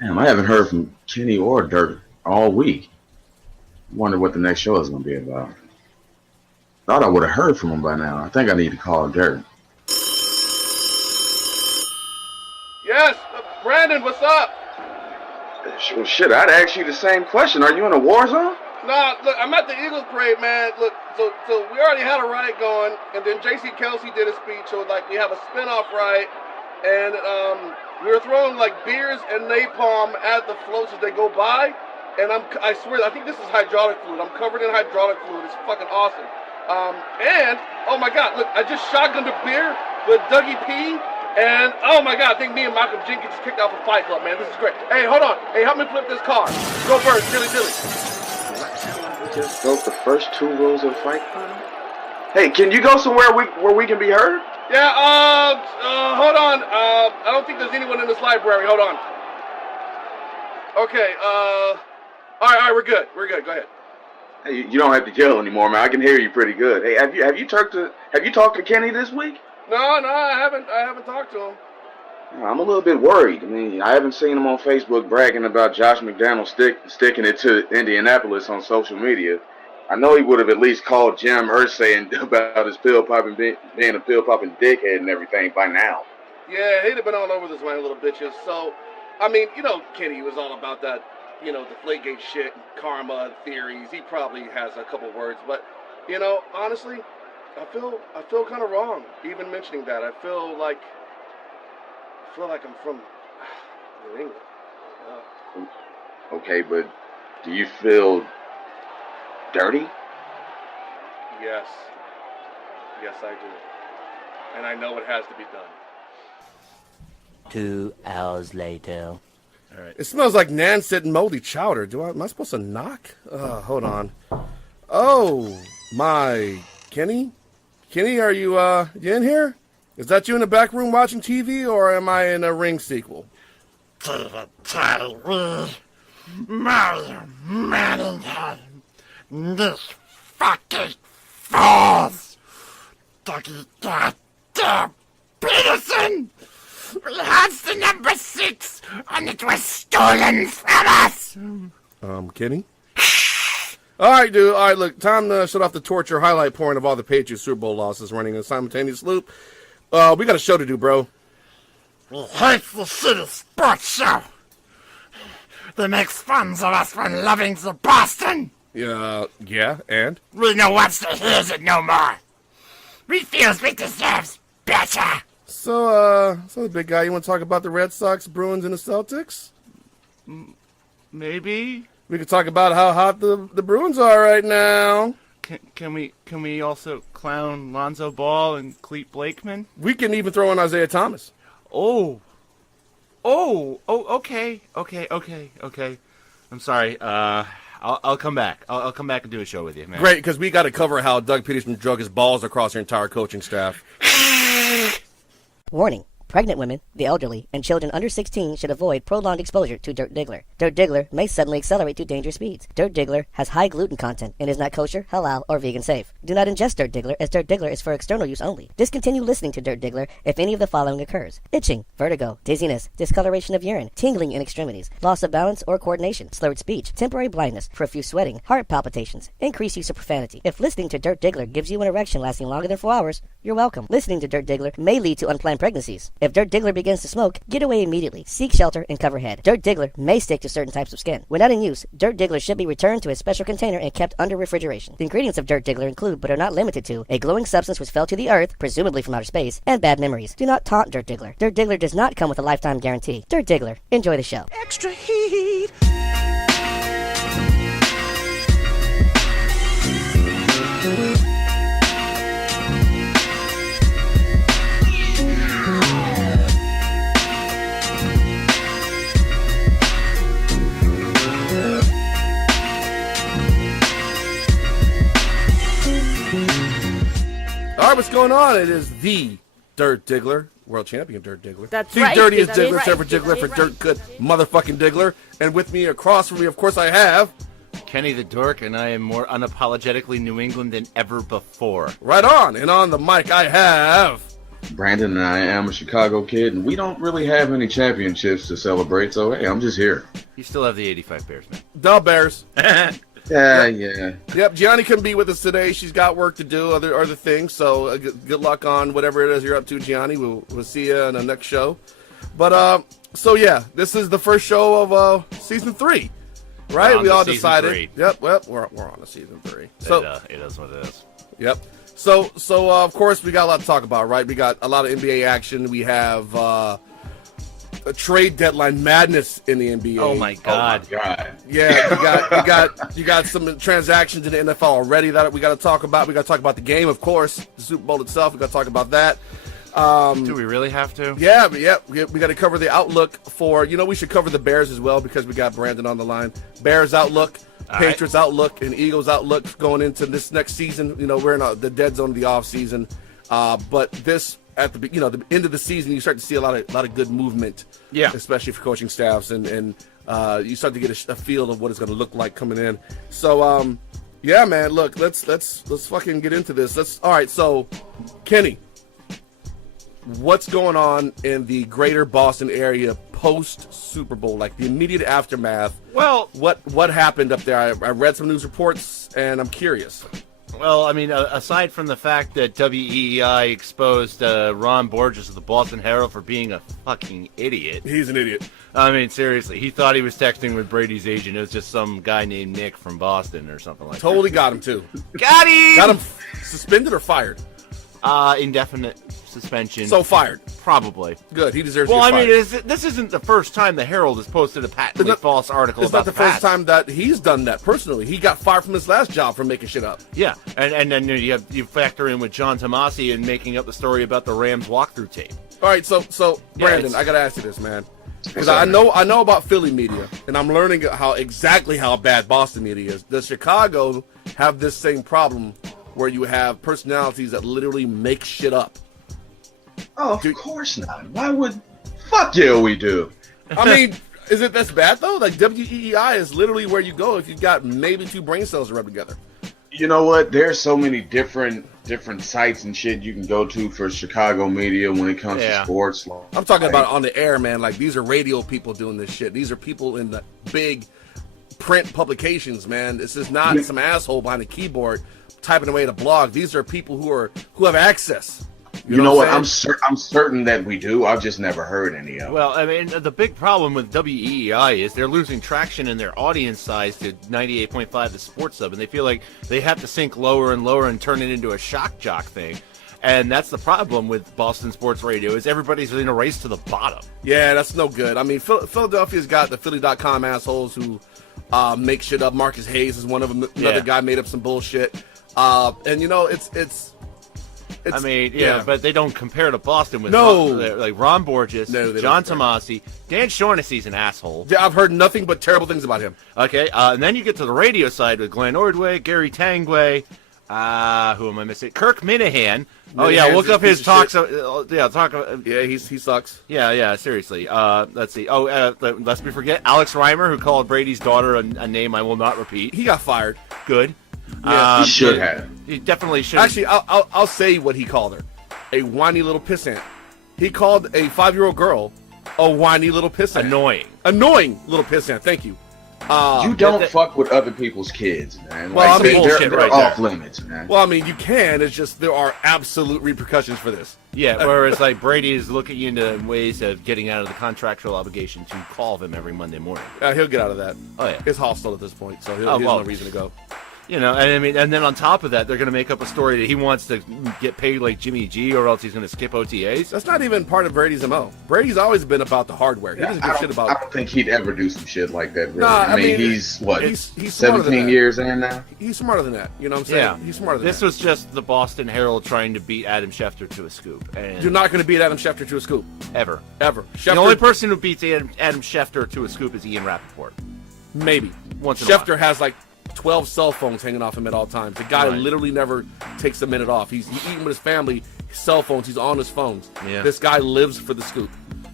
Damn, I haven't heard from Kenny or Dirt all week. Wonder what the next show is gonna be about. Thought I would have heard from him by now. I think I need to call Dirt. Yes, Brandon, what's up? Well, shit, I'd ask you the same question. Are you in a war zone? Nah, look, I'm at the Eagles parade, man. Look, so we already had a riot going, and then J.C. Kelsey did a speech, so like we have a spin-off riot, and we were throwing like beers and napalm at the floats as they go by, and I swear, I think this is hydraulic fluid. I'm covered in hydraulic fluid. It's fucking awesome. And oh my God, look, I just shotgunned a beer with Dougie P. And oh my God, I think me and Malcolm Jenkins just kicked off a Fight Club, man. This is great. Hey, hold on. Hey, help me flip this car. Go birds, dilly dilly. Just broke the first two rules of Fight Club. Hey, can you go somewhere where we can be heard? Yeah, hold on. I don't think there's anyone in this library. Hold on. Okay, all right, we're good. We're good. Go ahead. Hey, you don't have to yell anymore, man. I can hear you pretty good. Hey, have you talked to Kenny this week? No, I haven't talked to him. I'm a little bit worried. I mean, I haven't seen him on Facebook bragging about Josh McDaniels sticking it to Indianapolis on social media. I know he would have at least called Jim Irsay about his pill popping being a pill popping dickhead and everything by now. Yeah, he'd have been all over this, my little bitches. So, I mean, you know, Kenny was all about that, you know, Deflategate shit, karma theories. He probably has a couple words, but, you know, honestly, I feel kind of wrong even mentioning that. I feel like I'm from New England. Okay, but do you feel dirty? Yes, I do, and I know it has to be done. 2 hours later. All right. It smells like Nan-sit and moldy chowder. Am I supposed to knock? Hold on. Oh, my. Kenny? Kenny, are you in here? Is that you in the back room watching TV, or am I in a Ring sequel? David Tyree, Mario Manningham, this fucking falls. Dougie goddamn Peterson! We had the number 6, and it was stolen from us! Kenny? All right, dude. All right, look, time to shut off the torture highlight porn of all the Patriots Super Bowl losses running in a simultaneous loop. We got a show to do, bro. We hate the shitty sports show that makes fun of us for loving the Boston. Yeah, and? We know what's to hear it no more. We feels we deserves better. So the big guy, you want to talk about the Red Sox, Bruins, and the Celtics? Maybe. We could talk about how hot the Bruins are right now. Can we also clown Lonzo Ball and Clete Blakeman? We can even throw in Isaiah Thomas. Oh, okay. I'm sorry. I'll come back. I'll come back and do a show with you, man. Great, because we got to cover how Doug Peterson drug his balls across their entire coaching staff. Warning. Pregnant women, the elderly, and children under 16 should avoid prolonged exposure to Dirt Diggler. Dirt Diggler may suddenly accelerate to dangerous speeds. Dirt Diggler has high gluten content and is not kosher, halal, or vegan safe. Do not ingest Dirt Diggler, as Dirt Diggler is for external use only. Discontinue listening to Dirt Diggler if any of the following occurs: itching, vertigo, dizziness, discoloration of urine, tingling in extremities, loss of balance or coordination, slurred speech, temporary blindness, profuse sweating, heart palpitations, increased use of profanity. If listening to Dirt Diggler gives you an erection lasting longer than 4 hours, you're welcome. Listening to Dirt Diggler may lead to unplanned pregnancies. If Dirt Diggler begins to smoke, get away immediately. Seek shelter and cover head. Dirt Diggler may stick to certain types of skin. When not in use, Dirt Diggler should be returned to its special container and kept under refrigeration. The ingredients of Dirt Diggler include, but are not limited to, a glowing substance which fell to the earth, presumably from outer space, and bad memories. Do not taunt Dirt Diggler. Dirt Diggler does not come with a lifetime guarantee. Dirt Diggler. Enjoy the show. Extra heat. All right, what's going on? It is the Dirt Diggler, world champion Dirt Diggler. That's the right. dirtiest That's Diggler, right. ever Diggler for Dirt Good motherfucking Diggler. And with me, across from me, of course, I have Kenny the Dork, and I am more unapologetically New England than ever before. Right on. And on the mic, I have Brandon and I am a Chicago kid, and we don't really have any championships to celebrate. So hey, I'm just here. You still have the 85 Bears, man. The Bears. Yeah. Yep, Gianni couldn't be with us today. She's got work to do, other things. So good luck on whatever it is you're up to, Gianni. We'll see you in the next show. But so yeah, this is the first show of season 3, right? We all decided. 3. Yep, well, we're on to season 3. So it is what it is. Yep. So of course we got a lot to talk about, right? We got a lot of NBA action. We have a trade deadline madness in the NBA. Oh my God! Yeah, you got some transactions in the NFL already that we got to talk about. We got to talk about the game, of course, the Super Bowl itself. We got to talk about that. Do we really have to? Yeah, we got to cover the outlook for. We should cover the Bears as well because we got Brandon on the line. Bears outlook, Patriots outlook, and Eagles outlook going into this next season. We're in the dead zone of the off season, but this. At the end of the season, you start to see a lot of good movement, especially for coaching staffs, and you start to get a feel of what it's going to look like coming in. So, yeah, man, look, let's fucking get into this. All right. So, Kenny, what's going on in the greater Boston area post Super Bowl, like the immediate aftermath? Well, what happened up there? I read some news reports, and I'm curious. Well, I mean, aside from the fact that WEEI exposed Ron Borges of the Boston Herald for being a fucking idiot. He's an idiot. I mean, seriously. He thought he was texting with Brady's agent. It was just some guy named Nick from Boston or something like that. Totally got him, too. Got him! Got him suspended or fired? Indefinite suspension. So fired. Probably. Good. He deserves to be fired. Well, I mean, this isn't the first time the Herald has posted a patently false article about It's not the first time that he's done that personally. He got fired from his last job for making shit up. Yeah, and then you factor in with John Tomasi and making up the story about the Rams walkthrough tape. All right, so Brandon, I gotta ask you this, man, because I know about Philly media, and I'm learning exactly how bad Boston media is. Does Chicago have this same problem where you have personalities that literally make shit up? Oh, of course not. Why would? Fuck yeah, we do. I mean, is it that's bad though? Like WEEI is literally where you go if you've got maybe 2 brain cells to rub together. You know what? There's so many different sites and shit you can go to for Chicago media when it comes to sports. I'm talking about on the air, man. Like these are radio people doing this shit. These are people in the big print publications, man. This is not some asshole behind a keyboard typing away at a blog. These are people who have access. You know what? I'm certain that we do. I've just never heard any of it. Well, I mean, the big problem with WEEI is they're losing traction in their audience size to 98.5 the Sports Sub, and they feel like they have to sink lower and lower and turn it into a shock jock thing. And that's the problem with Boston sports radio is everybody's in a race to the bottom. Yeah, that's no good. I mean, Philadelphia's got the Philly.com assholes who make shit up. Marcus Hayes is one of them. Another guy made up some bullshit. And it's I mean, but they don't compare to Boston with like Ron Borges, John Tomasi, Dan Shaughnessy's an asshole. Yeah, I've heard nothing but terrible things about him. Okay, and then you get to the radio side with Glenn Ordway, Gary Tangway, who am I missing? Kirk Minahan. Oh yeah, look up his talks. He sucks. Yeah, seriously. Let's see. Lest we forget Alex Reimer, who called Brady's daughter a name I will not repeat. He got fired. Good. Yeah, he should have. He definitely should. Actually, I'll say what he called her: a whiny little pissant. He called a 5-year-old girl a whiny little pissant. Annoying little pissant. Thank you. You don't fuck with other people's kids, man. Well, like, I mean, they're off limits, man. Well, I mean, you can. It's just there are absolute repercussions for this. Yeah, whereas like Brady is looking into ways of getting out of the contractual obligation to call him every Monday morning. He'll get out of that. Oh yeah, it's hostile at this point, so he has no reason to go. You know, and I mean, and then on top of that, they're going to make up a story that he wants to get paid like Jimmy G, or else he's going to skip OTAs. That's not even part of Brady's MO. Brady's always been about the hardware. He doesn't give shit about. I don't think he'd ever do some shit like that. Really. Nah, I mean, he's what? He's 17 years in now. He's smarter than that. You know what I'm saying? Yeah, he's smarter than this that. was just the Boston Herald trying to beat Adam Schefter to a scoop. And you're not going to beat Adam Schefter to a scoop. Ever. Schefter, the only person who beats Adam Schefter to a scoop is Ian Rappaport. Maybe. Once in a while. Schefter has like 12 cell phones hanging off him at all times. The guy literally never takes a minute off. He's eating with his family, his cell phones, he's on his phones. Yeah. This guy lives for the scoop.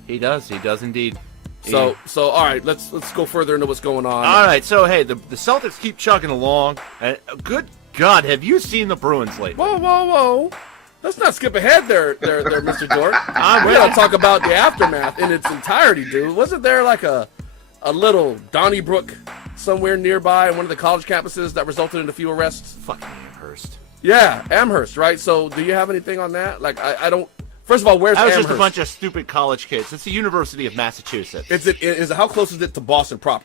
He does indeed. So all right, let's go further into what's going on. All right, so hey, the Celtics keep chugging along, and good God, have you seen the Bruins lately? Whoa. Let's not skip ahead there, Mr. Dork. We gotta talk about the aftermath in its entirety, dude. Wasn't there like a little Donnybrook somewhere nearby, one of the college campuses, that resulted in a few arrests? Fucking Amherst. Yeah, Amherst, right? So, do you have anything on that? Like, I don't. First of all, where's That was Amherst? just a bunch of stupid college kids. It's the University of Massachusetts. Is it? How close is it to Boston proper?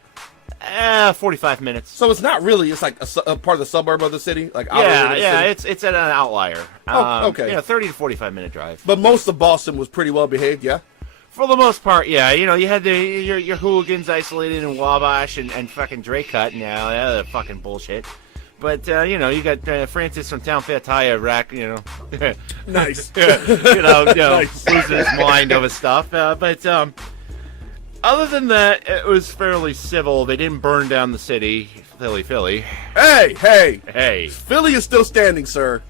45 minutes. So it's not really. It's like a part of the suburb of the city, like Yeah, it's at an outlier. Okay. 30 to 45 minute drive. But most of Boston was pretty well behaved, yeah. For the most part, yeah. You had your hooligans isolated in Wabash and fucking Draycut. Yeah, they're fucking bullshit. But you got Francis from Town Fairtire rack. Nice. Nice. Losing his mind over stuff. But other than that, it was fairly civil. They didn't burn down the city, Philly. Hey! Philly is still standing, sir.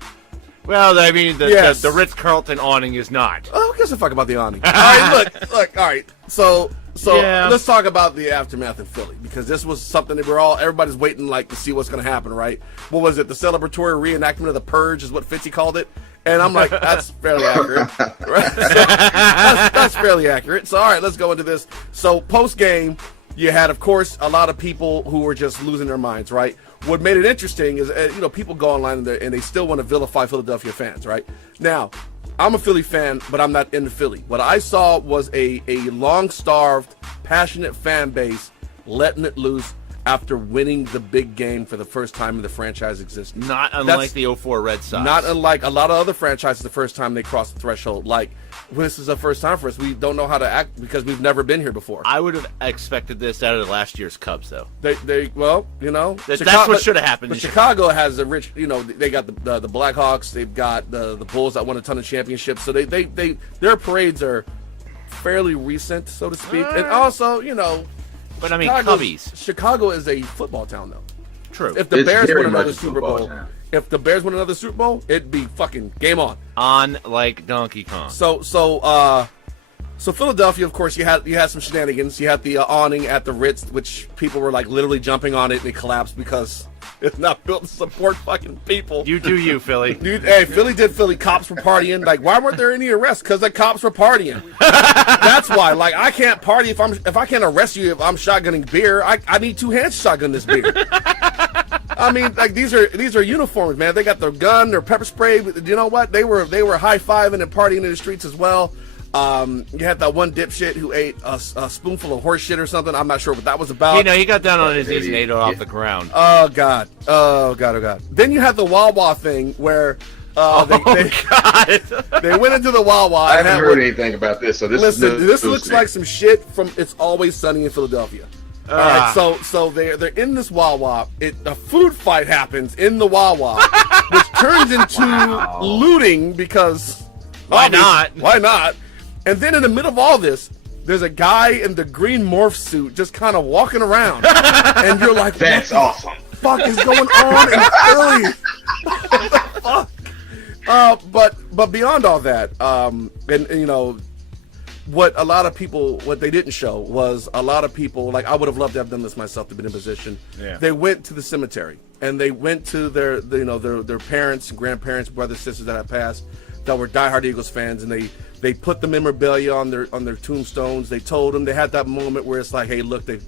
Well, I mean, Yes. the Ritz-Carlton awning is not. Oh, who gives a fuck about the awning? All right, look. All right, so Yeah. let's talk about the aftermath in Philly, because this was something that everybody's waiting like to see what's going to happen, right? What was it? The celebratory reenactment of the Purge is what Fitzy called it, and I'm like, that's fairly accurate, right? So, that's fairly accurate. So all right, let's go into this. So post game, you had, of course, a lot of people who were just losing their minds, right? What made it interesting is, people go online and they still want to vilify Philadelphia fans, right? Now, I'm a Philly fan, but I'm not into Philly. What I saw was a long-starved, passionate fan base letting it loose after winning the big game for the first time in the franchise existence. Not unlike the 04 Red Sox. Not unlike a lot of other franchises the first time they crossed the threshold. Like, this is the first time for us. We don't know how to act because we've never been here before. I would have expected this out of last year's Cubs, though. That's what should have happened. But Chicago has a rich, they got the Blackhawks, they've got the Bulls that won a ton of championships. So their parades are fairly recent, so to speak. And also, But I mean, Chicago's- Cubbies. Chicago is a football town, though. True. If the It's Bears very win much another a Super football Bowl, town. if the Bears win another Super Bowl, it'd be fucking game on. On like Donkey Kong. So Philadelphia, of course, you had some shenanigans. You had the awning at the Ritz, which people were like literally jumping on it, and it collapsed because it's not built to support fucking people. You do you, Philly. Dude, hey, Philly did Philly. Cops were partying. Like, why weren't there any arrests? Because the cops were partying. That's why. Like, I can't party if I can't arrest you if I'm shotgunning beer. I need two hands to shotgun this beer. I mean, like, these are uniforms, man. They got their gun, their pepper spray. You know what? They were high fiving and partying in the streets as well. You had that one dipshit who ate a spoonful of horse shit or something. I'm not sure what that was about. He got down on his knees and ate it off the ground. Oh God. Then you had the Wawa thing where they went into the Wawa. I haven't heard anything about this, so this looks like some shit from It's Always Sunny in Philadelphia. All right, so they're in this Wawa. A food fight happens in the Wawa, which turns into looting because Why not? Why not? And then in the middle of all this, there's a guy in the green morph suit just kind of walking around, and you're like, that's awesome. Fuck is going on in Philly? What the fuck? But beyond all that, what they didn't show was a lot of people, like, I would have loved to have done this myself to be in a position. Yeah. They went to the cemetery and they went to their parents, grandparents, brothers, sisters that had passed that were diehard Eagles fans, and they put the memorabilia on their tombstones. They told them, they had that moment where it's like, hey, look, they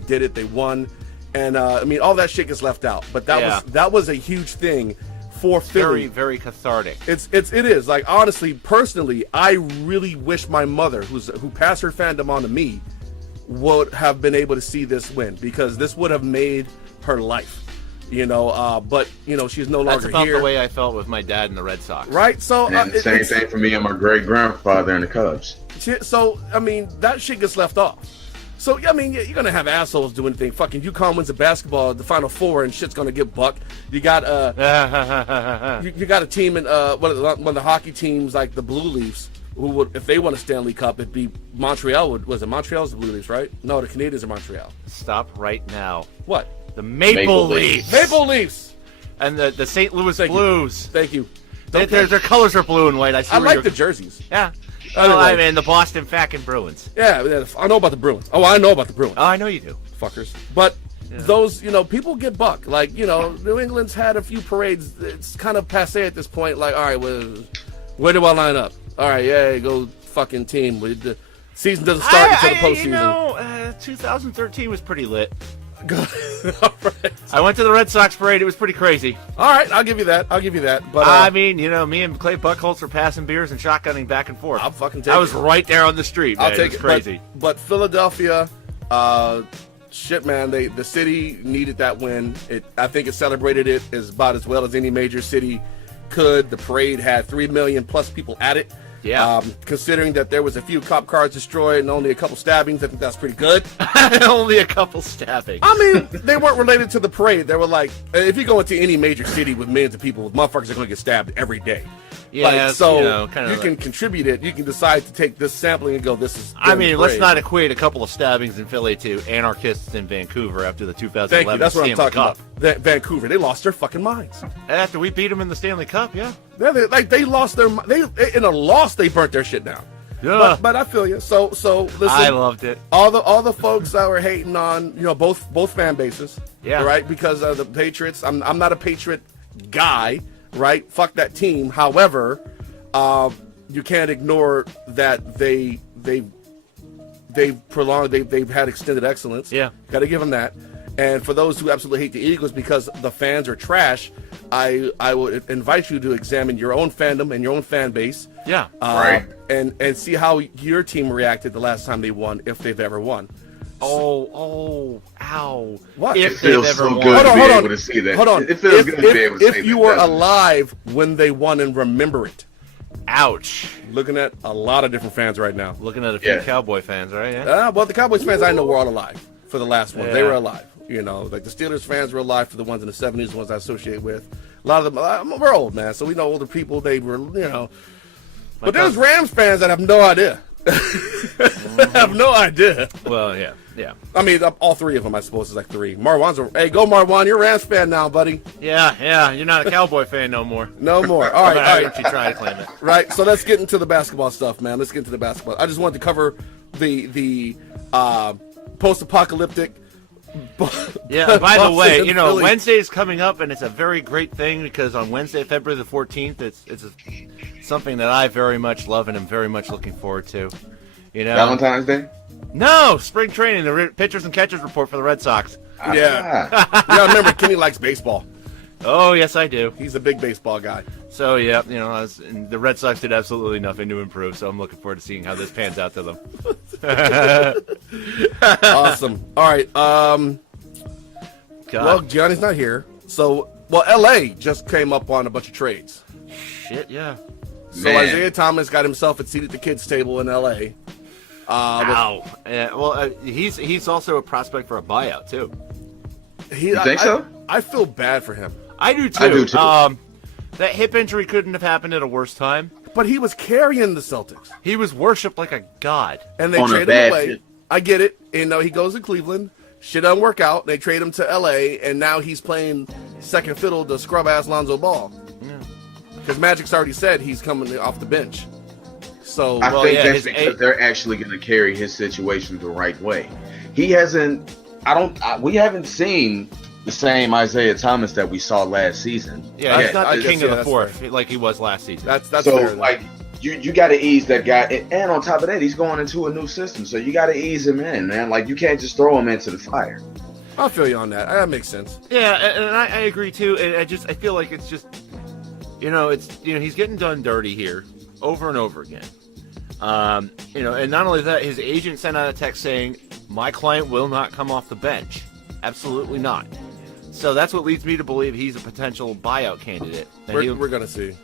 did it, they won. And all that shit gets left out. But that was a huge thing for Philly. Very, very cathartic. It is. Like, honestly, personally, I really wish my mother, who passed her fandom on to me, would have been able to see this win, because this would have made her life. But she's no longer here. That's about the way I felt with my dad and the Red Sox. Right? So Same thing for me and my great grandfather and the Cubs. So that shit gets left off. So you're gonna have assholes do anything. Fucking UConn wins the basketball at the Final Four, and shit's gonna get bucked. You got you got a team in one of the hockey teams, like the Blue Leafs, who would, if they won a Stanley Cup, it'd be Montreal. Was it Montreal's the Blue Leafs, right? No, the Canadiens are Montreal. Stop right now. What? The Maple Leafs. Maple Leafs. And the St. Louis Thank Blues. You. Thank you. Their colors are blue and white. I like the jerseys. Yeah. Anyway. I mean, the Boston fucking Bruins. Yeah, I know about the Bruins. Oh, I know about the Bruins. Oh, I know you do. Fuckers. But those, people get buck. Like, New England's had a few parades. It's kind of passé at this point. Like, all right, well, where do I line up? All right, yeah, go fucking team. The season doesn't start until the postseason. 2013 was pretty lit. All right. I went to the Red Sox parade. It was pretty crazy. All right, I'll give you that. But I mean, me and Clay Buchholz were passing beers and shotgunning back and forth. I'll fucking take it. I was right there on the street, man. I'll take it. Was crazy. But Philadelphia, shit, man, the city needed that win. I think it celebrated it about as well as any major city could. The parade had 3 million plus people at it. Yeah. Considering that there was a few cop cars destroyed and only a couple stabbings, I think that's pretty good. Only a couple stabbings. I mean, they weren't related to the parade. They were like, if you go into any major city with millions of people, motherfuckers are going to get stabbed every day. Yeah, so you can contribute it. You can decide to take this sampling and go, this is. I mean, let's not equate a couple of stabbings in Philly to anarchists in Vancouver after the 2011 Thank you. That's what Stanley I'm talking Cup. about. Vancouver, they lost their fucking minds. After we beat them in the Stanley Cup, yeah. They lost their. In a loss, they burnt their shit down. Yeah. But I feel you. So listen. I loved it. All the folks that were hating on both fan bases. Yeah. Right. Because the Patriots. I'm not a Patriot guy. Right. Fuck that team. However, you can't ignore that they've prolonged. They've had extended excellence. Yeah. Got to give them that. And for those who absolutely hate the Eagles because the fans are trash, I would invite you to examine your own fandom and your own fan base. Yeah. Right. And see how your team reacted the last time they won, if they've ever won. Ow. What? If It feels they've ever so won. good to be Hold on. able to see that. Hold on. It feels good to be able to see if you were that. alive when they won and remember it. Ouch. Looking at a lot of different fans right now. Looking at a few Yeah. Cowboy fans, right? Yeah. Well, the Cowboys fans I know were all alive for the last one. They Yeah. were alive. Like the Steelers fans were alive for the ones in the 70s, the ones I associate with. A lot of them, we're old, man, so we know older people. They were, But there's Rams fans that have no idea. Have no idea. Well, yeah. I mean, all three of them, I suppose, is like three. Hey, go Marwan, you're a Rams fan now, buddy. Yeah. You're not a Cowboy fan no more. No more. All right, Why don't you try to claim it? Right, so let's get into the basketball stuff, man. Let's get into the basketball. I just wanted to cover the post-apocalyptic. Yeah, by the way, Philly. Wednesday is coming up, and it's a very great thing because on Wednesday, February the 14th, it's something that I very much love and am very much looking forward to. Valentine's Day? No, spring training, the pitchers and catchers report for the Red Sox. Yeah. Ah. Yeah, remember, Kenny likes baseball. Oh, yes, I do. He's a big baseball guy. So, yeah, and the Red Sox did absolutely nothing to improve, so I'm looking forward to seeing how this pans out to them. Awesome. All right. God. Well, Gianni's not here. So, L.A. just came up on a bunch of trades. Shit, yeah. So Man. Isaiah Thomas got himself a seat at the kids' table in L.A. Ow. He's also a prospect for a buyout, too. You think so? I feel bad for him. I do, too. I do, too. That hip injury couldn't have happened at a worse time. But he was carrying the Celtics. He was worshipped like a god. And they On a traded bad him away. fit. I get it. He goes to Cleveland. Shit doesn't work out. They trade him to L.A., and now he's playing second fiddle to scrub-ass Lonzo Ball. Because Magic's already said he's coming off the bench. So, I think yeah, that's his because they're actually going to carry his situation the right way. He hasn't. We haven't seen the same Isaiah Thomas that we saw last season. Yeah, he's not I the guess, king yeah, of the that's fourth fair. like he was last season. that's So fair. like you got to ease that guy, and on top of that, he's going into a new system. So you got to ease him in, man. Like you can't just throw him into the fire. I'll feel you on that. That makes sense. Yeah, and I agree too. And I feel like it's just, he's getting done dirty here over and over again. And not only that, his agent sent out a text saying, "My client will not come off the bench. Absolutely not." So that's what leads me to believe he's a potential buyout candidate. And We're going to see.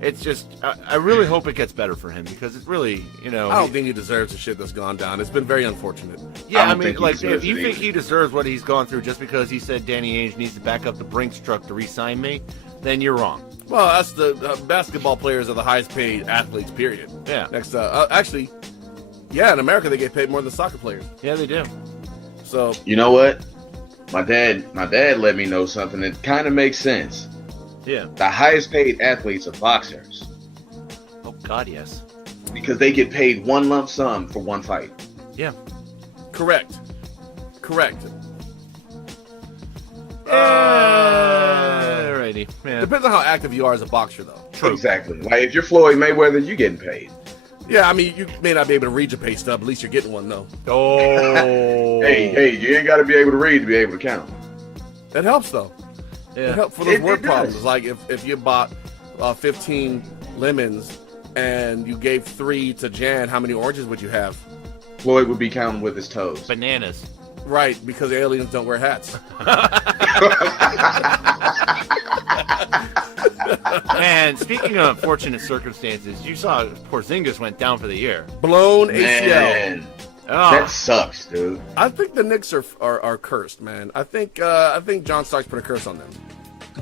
it's just, I really hope it gets better for him because it's really, I don't think he deserves the shit that's gone down. It's been very unfortunate. Yeah, I I don't mean, think he like, deserves if you it think either. he deserves what he's gone through just because he said Danny Ainge needs to back up the Brinks truck to re-sign me, then you're wrong. Well, that's the basketball players are the highest paid athletes, period. Yeah. Next, actually, yeah, in America they get paid more than soccer players. Yeah, they do. So, You know what? My dad let me know something that kind of makes sense. Yeah. The highest paid athletes are boxers Oh, God, yes. because they get paid one lump sum for one fight. Yeah. correct. Alrighty. Yeah. Depends on how active you are as a boxer, though. True. Exactly. Like if you're Floyd Mayweather, you getting paid. Yeah, I mean, you may not be able to read your pay stub. At least you're getting one, though. Oh. Hey, you ain't got to be able to read to be able to count. It helps, though. Yeah. It helps for those It word does. problems. It's like if you bought 15 lemons and you gave 3 to Jan, how many oranges would you have? Floyd would be counting with his toes. Bananas. Right, because aliens don't wear hats. And speaking of unfortunate circumstances, you saw Porzingis went down for the year. Blown ACL. Man, Oh. that sucks, dude. I think the Knicks are cursed, man. I think John Starks put a curse on them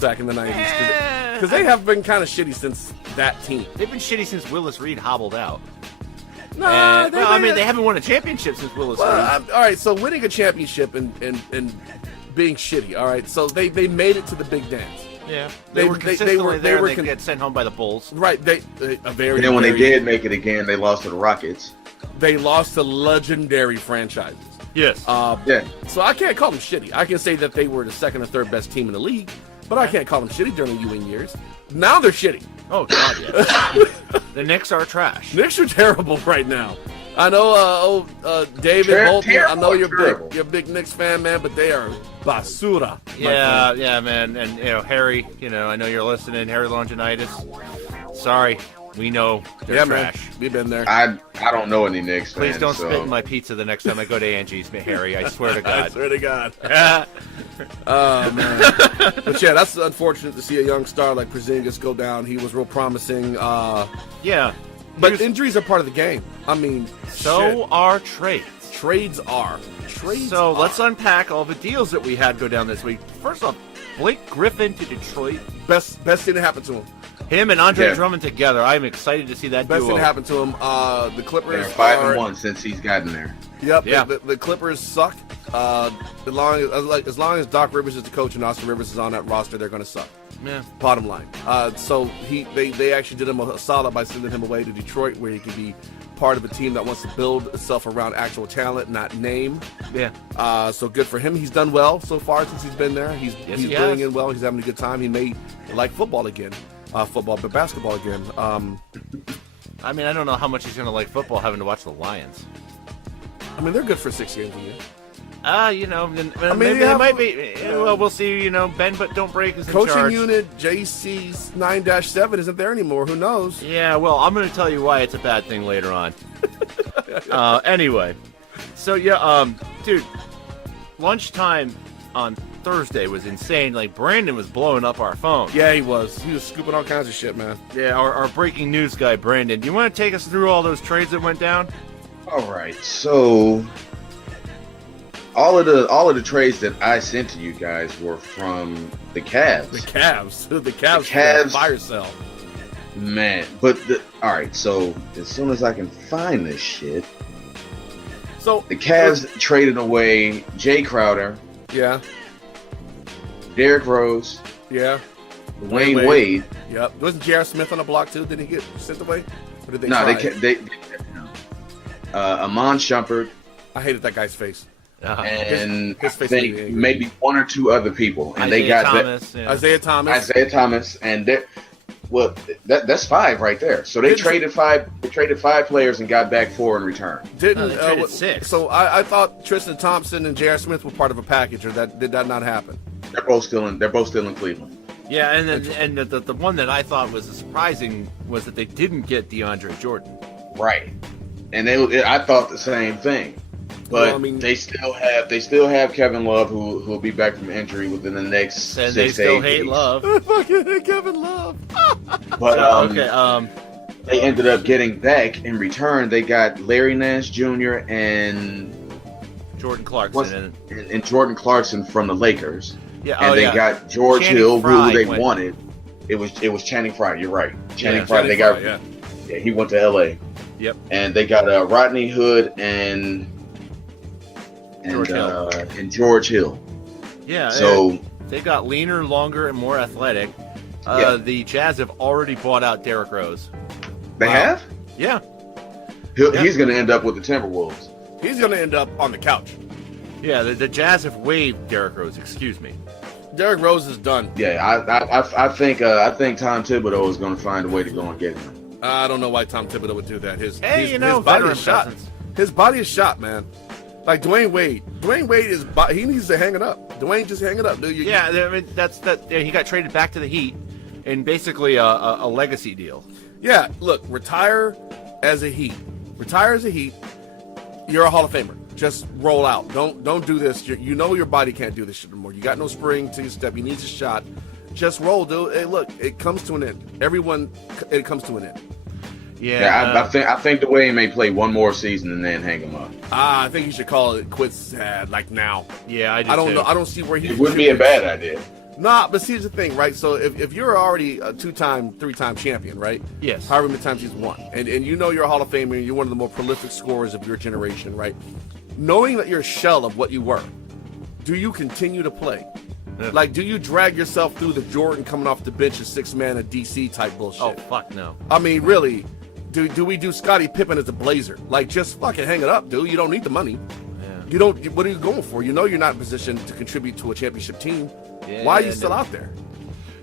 back in the 90s. Because they have been kind of shitty since that team. They've been shitty since Willis Reed hobbled out. Nah, They haven't won a championship since Willis Reed. All right, so winning a championship and being shitty, all right, so they made it to the big dance. Yeah, They- they were they- consistently they were- there. they were and they con- get sent home by the Bulls. Right, they a very And then when they very- did make it again, they lost to the Rockets. they lost to legendary franchises. Yes. Yeah. So I can't call them shitty. I can say that they were the second or third best team in the league, but I can't call them shitty during the Ewing years. Now they're shitty. Oh God, yeah. The Knicks are trash. Knicks are terrible right now. I know, David Bolton. I know terrible. you're a big Knicks fan, man, but they are basura. my Yeah, friend. yeah, man. And Harry, I know you're listening. Harry Longinaitis. Sorry, we know they're Yeah, trash. man. We've been there. I don't know any Knicks fans. Please don't so. spit in my pizza the next time I go to Angie's, Harry. I swear to I God. swear to God. Oh man. But yeah, that's unfortunate to see a young star like Porzingis go down. He was real promising. Yeah. But Here's- injuries are part of the game. I mean, so shit. are trades. Trades are. Trades. So are. let's unpack all the deals that we had go down this week. First off, Blake Griffin to Detroit. best thing that happened to him. Him and Andre Yeah. Drummond together. I'm excited to see that Best duo. thing that happened to him. The Clippers They're 5-1 are. since he's gotten there. Yep. Yeah. The Clippers suck. As long as Doc Rivers is the coach and Austin Rivers is on that roster, they're going to suck. Yeah. Bottom line. So they actually did him a solid by sending him away to Detroit, where he could be part of a team that wants to build itself around actual talent, not name. Yeah. So good for him. He's done well so far since he's been there. He's he bringing has. in well. He's having a good time. He may like football again, but basketball again. I mean, I don't know how much he's going to like football having to watch the Lions. I mean, they're good for 6 games a year. Maybe they might be. Well, we'll see. Bend but don't break is in Coaching charge. unit JC's 9-7 isn't there anymore. Who knows? Yeah, well, I'm going to tell you why it's a bad thing later on. Anyway, so yeah, dude, lunchtime on Thursday was insane. Like, Brandon was blowing up our phone. Yeah, he was. He was scooping all kinds of shit, man. Yeah, our breaking news guy, Brandon. Do you want to take us through all those trades that went down? All right, so all of the trades that I sent to you guys were from the Cavs. The Cavs. The Cavs. Cavs- Fire sale. Man, but all right, so as soon as I can find this shit, So the Cavs traded away Jay Crowder, Yeah. Derrick Rose, Yeah. Dwayne Wade. Yep. Wasn't J.R. Smith on the block too? Didn't he get sent away? Or did they No, try? they kept Amon Shumpert I hated that guy's face. and his I face made me think angry. maybe one or two other people, and they Isaiah got that. Thomas. Yeah. Isaiah Thomas. Isaiah Thomas, and that's 5 right there. So they Didn't- traded 5. They traded 5 players and got back 4 in return. Didn't No, they traded 6. So I thought Tristan Thompson and J.R. Smith were part of a package, or did that not happen? They're both still in Cleveland. Yeah, and then the one that I thought was surprising was that they didn't get DeAndre Jordan. Right. And I thought the same thing. But Well, I mean- they still have Kevin Love who will be back from injury within the next And 6 they to still 8 hate weeks. Love. Fucking Kevin Love. But Okay. they ended up getting back in return. They got Larry Nance Jr. and Jordan Clarkson. and Jordan Clarkson from the Lakers. Yeah, And they got George Channing Hill, Frye who they went- wanted. It was Channing Frye. You're right. Channing Yeah, Frye. They got. Yeah. Yeah, he went to L.A. Yep. And they got Rodney Hood and George Hill. and George Hill. Yeah. So they got leaner, longer, and more athletic. Yeah. The Jazz have already bought out Derrick Rose. they Wow. have. Yeah. Yeah. He's going to end up with the Timberwolves. He's going to end up on the couch. Yeah, the Jazz have waived Derrick Rose, excuse me. Derrick Rose is done. Yeah, I think Tom Thibodeau is going to find a way to go and get him. I don't know why Tom Thibodeau would do that. His body veteran is shot. presence. His body is shot, man. Like Dwayne Wade. Dwayne Wade he needs to hang it up. Dwayne, just hang it up, dude. Yeah, I mean that's that. He got traded back to the Heat in basically a legacy deal. Yeah, look, retire as a Heat. Retire as a Heat. You're a Hall of Famer. Just roll out. Don't do this. You know your body can't do this shit anymore. You got no spring to your step. You need a shot. Just roll, dude. Hey, look, it comes to an end. It comes to an end. Yeah, I think Dwayne may play one more season and then hang him up. I think you should call it quits like now. Yeah, I do. I don't too. know. I don't see where he It wouldn't be a bad idea. Nah, but here's the thing, right? So if you're already a 2-time, 3-time champion, right? Yes. However many times he's won, and you know you're a Hall of Famer, you're one of the more prolific scorers of your generation, right? Knowing that you're a shell of what you were, do you continue to play? Yeah. Like, do you drag yourself through the Jordan coming off the bench as 6-man of DC type bullshit? Oh fuck no. I mean, really, do we do Scottie Pippen as a Blazer? Like, just fucking hang it up, dude. You don't need the money. Yeah. You don't. What are you going for? You know you're not in position to contribute to a championship team. Yeah, Why are you still out there?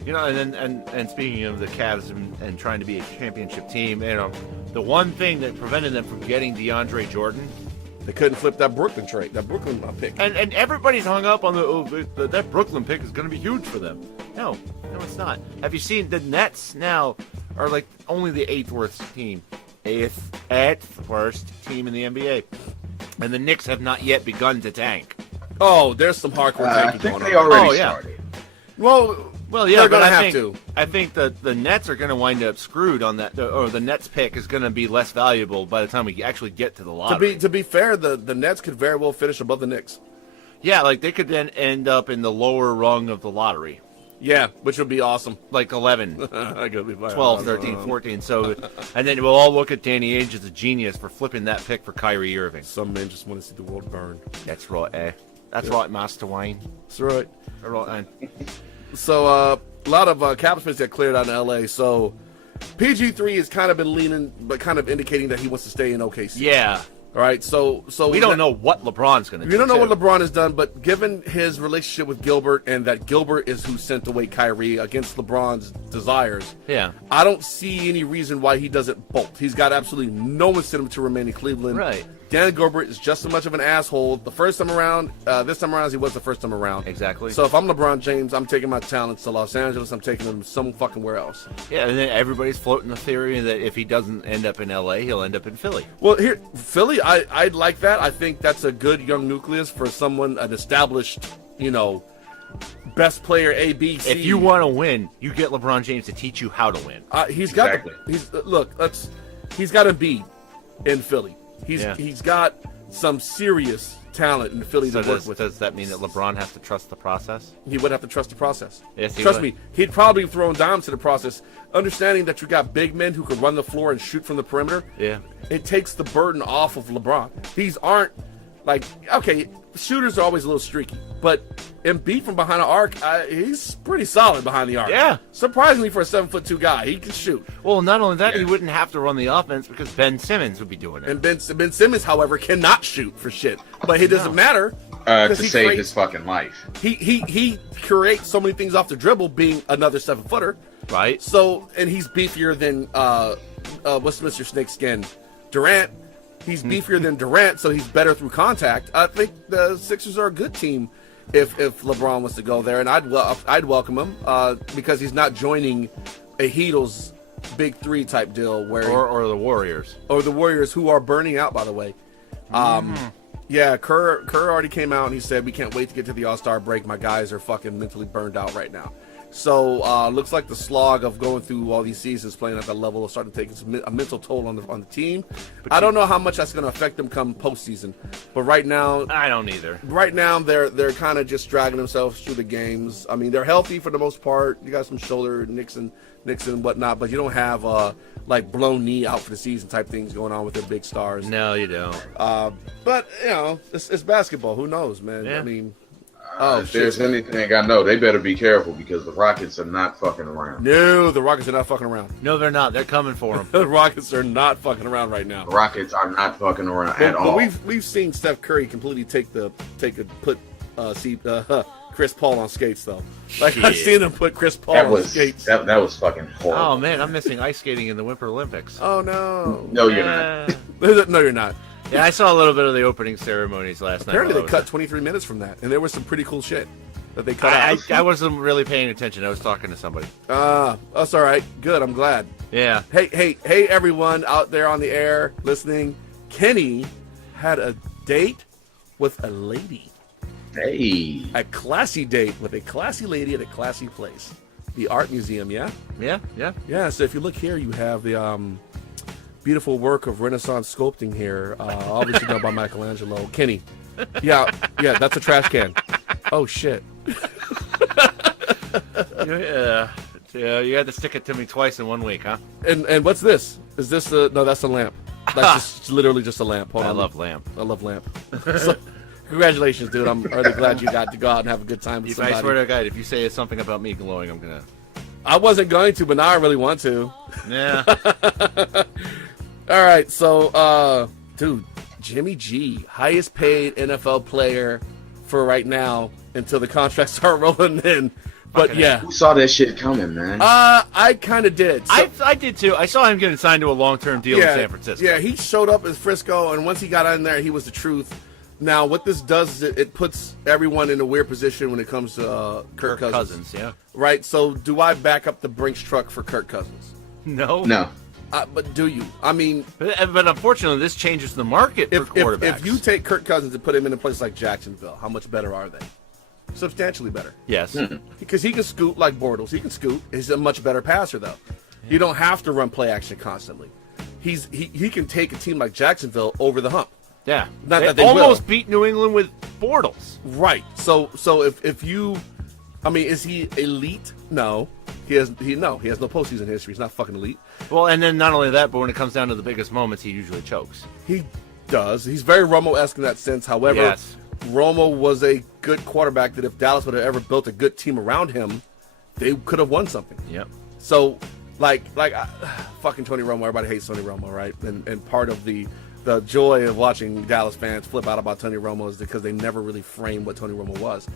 You know, and speaking of the Cavs and trying to be a championship team, you know, the one thing that prevented them from getting DeAndre Jordan. They couldn't flip that Brooklyn trade, that Brooklyn pick. And everybody's hung up on that Brooklyn pick is going to be huge for them. No, it's not. Have you seen the Nets now are like only the eighth worst team in the NBA, and the Knicks have not yet begun to tank. Oh, there's some hardcore I tanking think going they on. already yeah. started. Well, yeah, they're but gonna I have think, to. I think that the Nets are going to wind up screwed on that, or the Nets pick is going to be less valuable by the time we actually get to the lottery. To be fair, the Nets could very well finish above the Knicks. Yeah, like they could then end up in the lower rung of the lottery. Yeah, which would be awesome. Like 11, I could be fine. 12, 13, 14. So, and then we'll all look at Danny Ainge as a genius for flipping that pick for Kyrie Irving. Some men just want to see the world burn. That's right, That's right, Master Wayne. That's right. All right, man. So, a lot of cap space got cleared out in LA. So, PG3 has kind of been leaning, but kind of indicating that he wants to stay in OKC. Yeah. All right. So We don't know what LeBron's going to do. We don't know too. what LeBron has done, but given his relationship with Gilbert and that Gilbert is who sent away Kyrie against LeBron's desires, Yeah. I don't see any reason why he doesn't bolt. He's got absolutely no incentive to remain in Cleveland. Right. Dan Gilbert is just as much of an asshole the first time around, this time around as he was the first time around. Exactly. So if I'm LeBron James, I'm taking my talents to Los Angeles. I'm taking them some fucking where else. Yeah, and then everybody's floating the theory that if he doesn't end up in LA, he'll end up in Philly. Well, here, Philly, I'd like that. I think that's a good young nucleus for someone, an established, best player A, B, C. If you want to win, you get LeBron James to teach you how to win. He's got Exactly. he's got Embiid in Philly. Yeah. He's got some serious talent in Philly to work with. Does that mean that LeBron has to trust the process? He would have to trust the process. Yes, he Trust would. me, he'd probably throw dimes to the process, understanding that you got big men who can run the floor and shoot from the perimeter. Yeah. It takes the burden off of LeBron. These aren't okay, shooters are always a little streaky, but Embiid from behind the arc, he's pretty solid behind the arc. Yeah. Surprisingly for a 7'2" guy, he can shoot. Well, not only that, he wouldn't have to run the offense because Ben Simmons would be doing it. And Ben Simmons, however, cannot shoot for shit. But it doesn't matter. To 'cause he save creates- his fucking life. He creates so many things off the dribble, being another 7-footer. Right. So, and he's beefier than what's Mr. Snakeskin? Durant. He's beefier than Durant, so he's better through contact. I think the Sixers are a good team if LeBron was to go there, and I'd welcome him because he's not joining a Heatles big three type deal where Or the Warriors. or the Warriors, who are burning out, by the way. Yeah, Kerr already came out and he said, we can't wait to get to the All-Star break. My guys are fucking mentally burned out right now. So looks like the slog of going through all these seasons playing at that level is starting to take a mental toll on the team. I don't know how much that's going to affect them come postseason, but right now, I don't either. right now they're kind of just dragging themselves through the games. I mean, they're healthy for the most part. You got some shoulder nicks and whatnot, but you don't have like blown knee out for the season type things going on with their big stars. No, you don't. But it's basketball. Who knows, man? Yeah. I mean, If there's anything I know, they better be careful because the Rockets are not fucking around. no, the Rockets are not fucking around. No, they're not. They're coming for him. The Rockets are not fucking around right now. The Rockets are not fucking around at But all. we've seen Steph Curry completely put Chris Paul on skates though. Like I've Shit. seen them put Chris Paul That on was skates. that was fucking horrible. Oh man, I'm missing ice skating in the Winter Olympics. Oh no. No, you're not. No, you're not. Yeah, I saw a little bit of the opening ceremonies last night. Apparently while they I cut was 23 minutes from that, and there was some pretty cool shit that they cut there. out. I wasn't really paying attention. I was talking to somebody. That's all right. Good. I'm glad. Yeah. Hey, everyone out there on the air listening. Kenny had a date with a lady. Hey. A classy date with a classy lady at a classy place. The art museum, yeah? Yeah. Yeah, so if you look here, you have the beautiful work of Renaissance sculpting here, obviously done by Michelangelo. Kenny. Yeah, that's a trash can. Oh, shit. Yeah. You had to stick it to me twice in 1 week, huh? And what's this? Is this the... No, that's a lamp. That's just literally just a lamp. Hold I on. love lamp. I love lamp. So, congratulations, dude. I'm really glad you got to go out and have a good time with If somebody. I swear to God, if you say something about me glowing, I'm gonna. I wasn't going to, but now I really want to. Yeah. All right, so, dude, Jimmy G, highest paid NFL player for right now until the contracts start rolling in. But Fucking yeah, Who saw that shit coming, man? I kind of did. So, I did too. I saw him getting signed to a long-term deal in San Francisco. Yeah, he showed up as Frisco, and once he got in there, he was the truth. Now, what this does is it puts everyone in a weird position when it comes to Kirk Cousins. Yeah. Right? So, do I back up the Brinks truck for Kirk Cousins? No. No. But do you? I mean, But unfortunately, this changes the market for quarterbacks. if you take Kirk Cousins and put him in a place like Jacksonville, how much better are they? Substantially better. Yes. Because he can scoot like Bortles. He can scoot. He's a much better passer, though. You don't have to run play action constantly. He can take a team like Jacksonville over the hump. Yeah. Not They that they almost will. beat New England with Bortles. Right. So if you, I mean, is he elite? No. He has no postseason history. He's not fucking elite. Well, and then not only that, but when it comes down to the biggest moments, he usually chokes. He does. He's very Romo-esque in that sense. However, Yes. Romo was a good quarterback that if Dallas would have ever built a good team around him, they could have won something. Yep. So, fucking Tony Romo. Everybody hates Tony Romo, right? And part of the joy of watching Dallas fans flip out about Tony Romo is because they never really framed what Tony Romo was.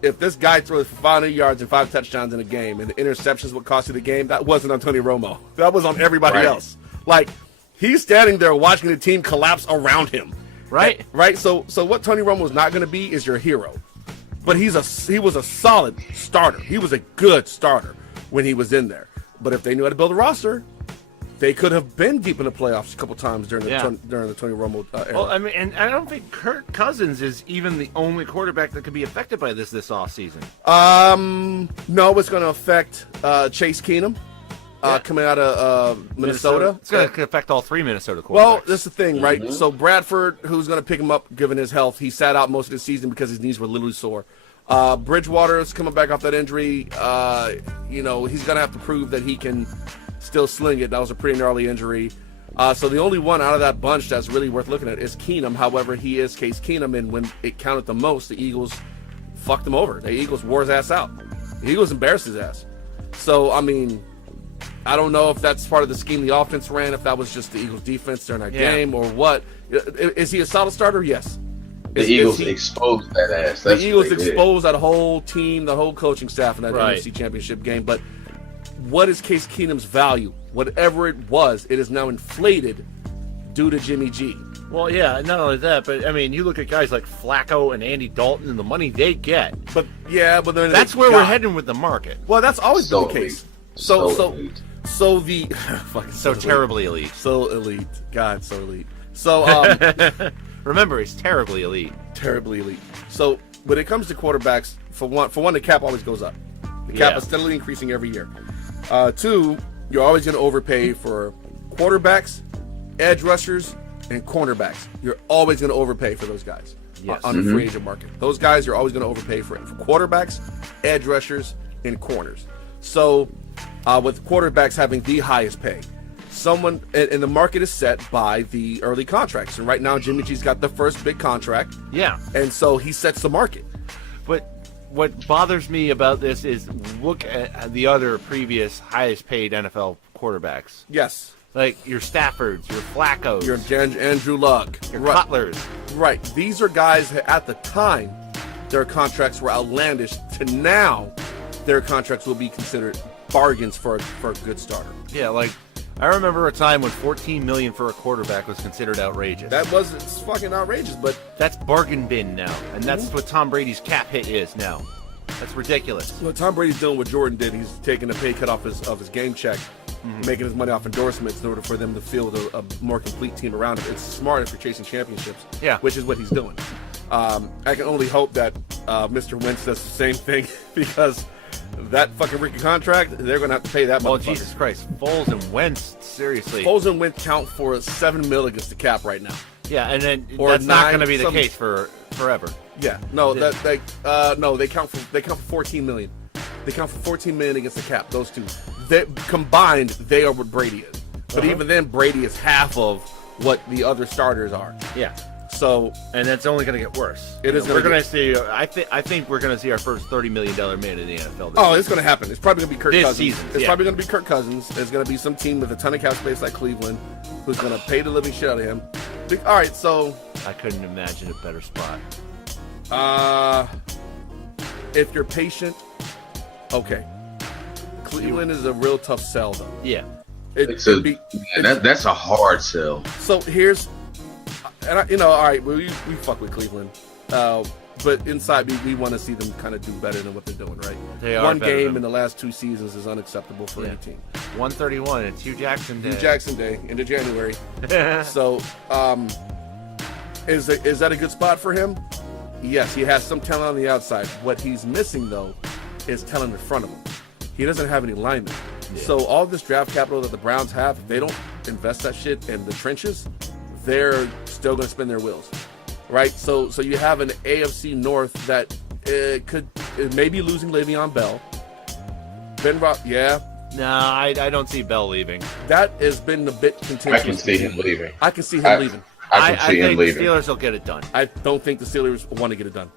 If this guy throws 500 yards and 5 touchdowns in a game and the interceptions would cost you the game, that wasn't on Tony Romo. That was on everybody Right. else. Like, he's standing there watching the team collapse around him. Right. Right? So what Tony Romo's not going to be is your hero. But he was a solid starter. He was a good starter when he was in there. But if they knew how to build a roster, they could have been deep in the playoffs a couple times during the Tony Romo era. Well, I mean, and I don't think Kirk Cousins is even the only quarterback that could be affected by this offseason. No, it's going to affect Chase Keenum coming out of Minnesota. It's going to affect all 3 Minnesota quarterbacks. Well, that's the thing, right? So Bradford, who's going to pick him up given his health, he sat out most of the season because his knees were literally sore. Bridgewater's coming back off that injury. He's going to have to prove that he can still sling it. That was a pretty gnarly injury. So the only one out of that bunch that's really worth looking at is Keenum. However, he is Case Keenum, and when it counted the most, the Eagles fucked him over. The Eagles wore his ass out. The Eagles embarrassed his ass. So, I mean, I don't know if that's part of the scheme the offense ran, if that was just the Eagles' defense during that game or what. Is he a solid starter? Yes. The Eagles exposed that ass. That's the Eagles what they did. exposed that whole team, the whole coaching staff in that Right. NFC Championship game. But what is Case Keenum's value? Whatever it was, it is now inflated due to Jimmy G. Well, yeah, not only that, but I mean, you look at guys like Flacco and Andy Dalton and the money they get. But then That's where we're heading with the market. Well, that's always So been the case. elite. So So the fucking So terribly elite. so elite. God, so elite. So Remember, he's terribly elite. terribly elite. So when it comes to quarterbacks, for one, the cap always goes up. The cap is steadily increasing every year. Two, you're always going to overpay for quarterbacks, edge rushers, and cornerbacks. You're always going to overpay for those guys on the free agent market. Those guys you're always going to overpay for quarterbacks, edge rushers, and corners. So with quarterbacks having the highest pay, and the market is set by the early contracts. And right now, Jimmy G's got the first big contract. Yeah. And so he sets the market. But what bothers me about this is look at the other previous highest paid NFL quarterbacks. Yes. Like your Staffords, your Flaccos, Your Andrew Luck. your Right. Cutlers. Right. These are guys that at the time their contracts were outlandish to now their contracts will be considered bargains for a good starter. Yeah, like I remember a time when $14 million for a quarterback was considered outrageous. It's fucking outrageous, but That's bargain bin now, and that's what Tom Brady's cap hit is now. That's ridiculous. what Tom Brady's doing what Jordan did, he's taking a pay cut off his game check, making his money off endorsements in order for them to field a more complete team around him. It's smart if you're chasing championships, Yeah. which is what he's doing. I can only hope that Mr. Wentz does the same thing because that fucking rookie contract, they're going to have to pay that Oh, motherfucker. Jesus Christ. Foles and Wentz, seriously. Foles and Wentz count for $7 million against the cap right now. Yeah, and then Or that's not 9, going to be the some- case for forever. Yeah, no, they count for $14 million. They count for $14 million against the cap. Those two, combined, they are what Brady is. But even then, Brady is half of what the other starters are. Yeah. So And that's only going to get worse. It is We're gonna going to see. I think we're going to see our first $30 million man in the NFL. oh, it's going to happen. It's probably going to be Kirk This Cousins. season, It's yeah. probably going to be Kirk Cousins. There's going to be some team with a ton of cap space like Cleveland, who's going to pay the living shit out of him. All right, so I couldn't imagine a better spot. if you're patient, okay. Cleveland is a real tough sell, though. Yeah. That's a hard sell. So here's, and all right, we fuck with Cleveland, but inside we want to see them kind of do better than what they're doing, right? They are One better game than- in the last 2 seasons is unacceptable for Yeah. any team. 131. It's Hugh Jackson Day. Hugh Jackson Day into January. So, is that a good spot for him? Yes, he has some talent on the outside. What he's missing though is talent in front of him. He doesn't have any linemen. Yeah. So all this draft capital that the Browns have, if they don't invest that shit in the trenches, they're still going to spin their wheels, right? So you have an AFC North that it may be losing Le'Veon Bell. Yeah, No, I don't see Bell leaving. that has been a bit contentious. I can see him leaving. I can see him leaving. I can see him think leaving. the Steelers will get it done. I don't think the Steelers want to get it done.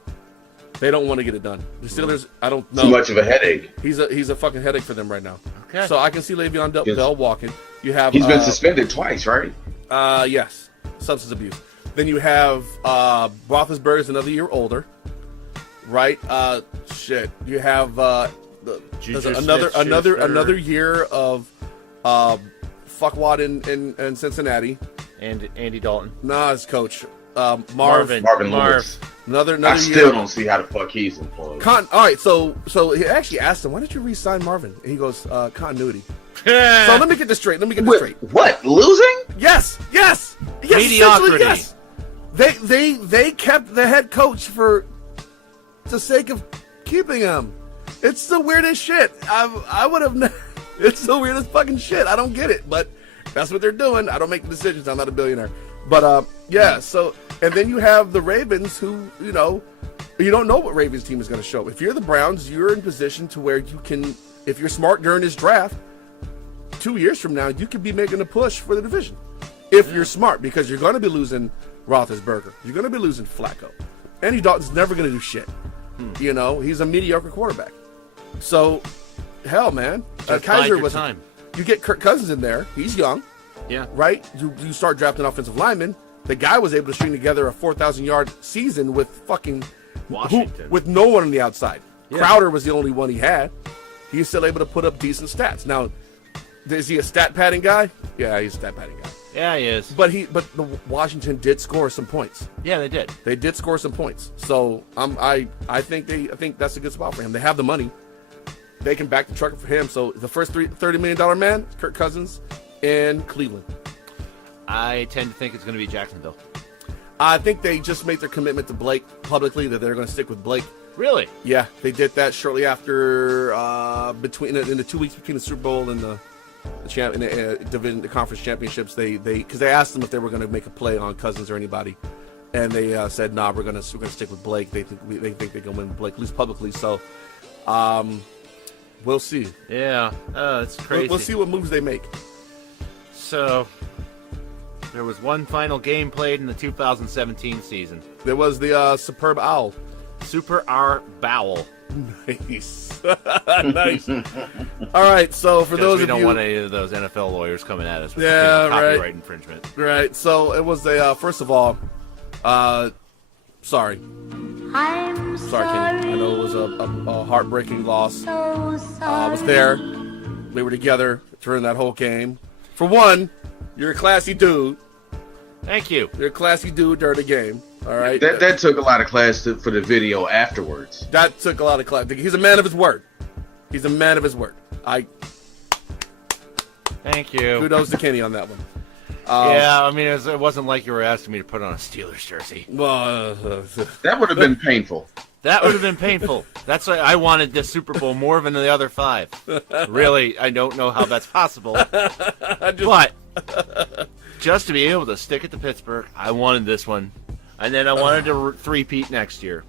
They don't want to get it done. The Steelers, I don't know. Too much of a headache. He's a fucking headache for them right now. Okay. So I can see Le'Veon Yes. Bell walking. You have He's been suspended twice, right? yes, substance abuse. Then you have Roethlisberger's another year older, right? You have there's Juju another year of fuckwad in Cincinnati. And Andy Dalton. Nah, his coach Marv. Marvin Lewis. Another I year. still don't see how the fuck he's employed. All right, so he actually asked him, "Why did you re-sign Marvin?" And he goes, "Continuity." So let me get this straight. What? Losing? Yes, Mediocrity. essentially, yes. They kept the head coach for the sake of keeping him. It's the weirdest shit. I would have. It's the weirdest fucking shit. I don't get it, but that's what they're doing. I don't make the decisions. I'm not a billionaire. But yeah. So and then you have the Ravens, who you don't know what Ravens team is going to show. If you're the Browns, you're in position to where you can, if you're smart during this draft, 2 years from now, you could be making a push for the division. If you're smart, because you're going to be losing Roethlisberger. You're going to be losing Flacco. Andy Dalton's never going to do shit. He's a mediocre quarterback. So, hell, man. Just bide Kaiser your was. time. You get Kirk Cousins in there. He's young, Yeah. right? You start drafting offensive linemen. The guy was able to string together a 4,000-yard season with fucking Washington. with no one on the outside. Yeah. Crowder was the only one he had. He's still able to put up decent stats. Now, is he a stat padding guy? Yeah, he's a stat padding guy. Yeah, he is. But the Washington did score some points. Yeah, they did. They did score some points. So I think that's a good spot for him. They have the money. They can back the truck for him. So the first $30 million man, Kirk Cousins, in Cleveland. I tend to think it's going to be Jacksonville. I think they just made their commitment to Blake publicly that they're going to stick with Blake. Really? Yeah, they did that shortly after in the 2 weeks between the Super Bowl and the conference championships. They because they asked them if they were going to make a play on Cousins or anybody, and they said, "Nah, we're gonna stick with Blake." They think they can win Blake, at least publicly. So, we'll see. Yeah. It's crazy. We'll see what moves they make. So, there was one final game played in the 2017 season. There was the Superb Owl. Super R Bowel. Nice. Nice. All right, so for those We of don't you, want any of those NFL lawyers coming at us with Yeah, copyright right. infringement. right? So it was a first of all, sorry. I'm Sorry, Kenny. I know it was a heartbreaking loss. I was there. We were together during that whole game. For one, you're a classy dude. Thank you. You're a classy dude during the game. All right. That took a lot of class for the video afterwards. That took a lot of class. He's a man of his word. He's a man of his word. Thank you. Kudos to Kenny on that one. Yeah, I mean, it wasn't like you were asking me to put on a Steelers jersey. That would have been painful. That would have been painful. That's why I wanted the Super Bowl more than the other 5. Really, I don't know how that's possible. But just to be able to stick it to Pittsburgh, I wanted this one. And then I wanted to three-peat next year.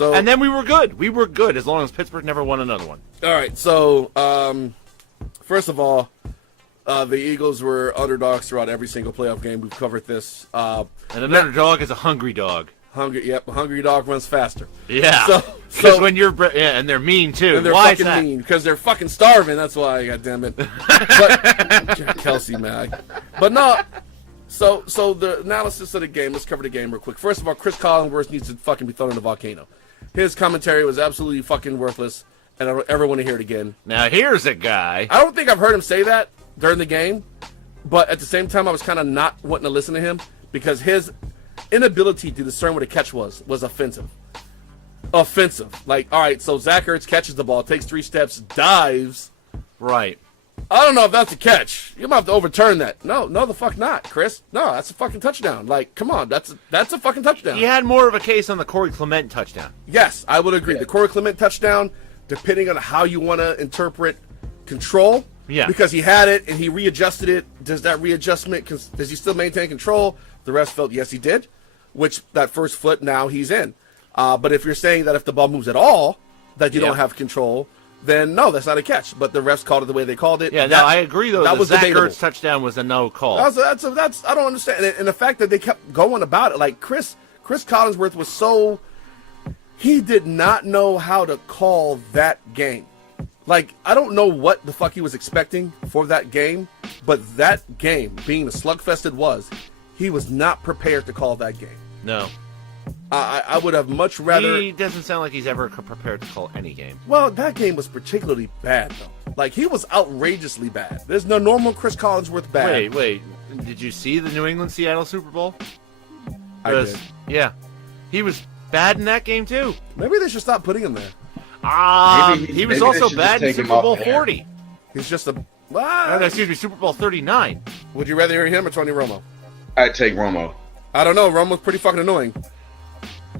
And then we were good. We were good as long as Pittsburgh never won another one. All right, so first of all, the Eagles were underdogs throughout every single playoff game. We've covered this. And an underdog is a hungry dog. Yep, a hungry dog runs faster. Yeah. Because when you're and they're mean too. And they're why fucking is that? mean because they're fucking starving. That's why. God damn it. But Kelsey, man. But no. So the analysis of the game. Let's cover the game real quick. First of all, Chris Collinsworth needs to fucking be thrown in a volcano. His commentary was absolutely fucking worthless, and I don't ever want to hear it again. Now here's a guy. I don't think I've heard him say that during the game, but at the same time, I was kind of not wanting to listen to him because his inability to discern what a catch was offensive. Offensive. Like, all right, so Zach Ertz catches the ball, takes 3 steps, dives. Right. I don't know if that's a catch. You might have to overturn that. No, the fuck not, Chris. No, that's a fucking touchdown. Like, come on, that's a fucking touchdown. He had more of a case on the Corey Clement touchdown. Yes, I would agree. Yeah. The Corey Clement touchdown, depending on how you want to interpret control, because he had it and he readjusted it. Does that readjustment, does he still maintain control? The rest felt yes, he did, which that first foot, now he's in. But if you're saying that if the ball moves at all, that you don't have control, then no, that's not a catch. But the refs called it the way they called it. Yeah, no, I agree, though. That was Zach debatable. Ertz touchdown was a no call. That's I don't understand. And the fact that they kept going about it, like Chris Collinsworth was so, he did not know how to call that game. Like, I don't know what the fuck he was expecting for that game, but that game, being the slugfest it was, he was not prepared to call that game. No. I would have much rather... He doesn't sound like he's ever prepared to call any game. Well, that game was particularly bad, though. Like, he was outrageously bad. There's no normal Chris Collinsworth bad. Wait. Did you see the New England-Seattle Super Bowl? I did. Yeah. He was bad in that game, too. Maybe they should stop putting him there. He was also bad in Super Bowl 40. He's just a... Super Bowl 39. Would you rather hear him or Tony Romo? I'd take Romo. I don't know. Romo's pretty fucking annoying.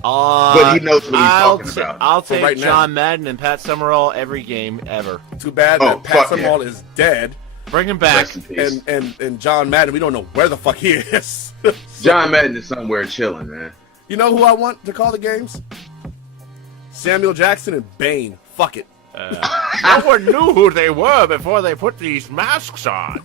But he knows what he's talking about. I'll take John Madden and Pat Summerall every game ever. Too bad that Pat Summerall is dead. Bring him back. And John Madden, we don't know where the fuck he is. John Madden is somewhere chilling, man. You know who I want to call the games? Samuel Jackson and Bane. Fuck it. No one knew who they were before they put these masks on.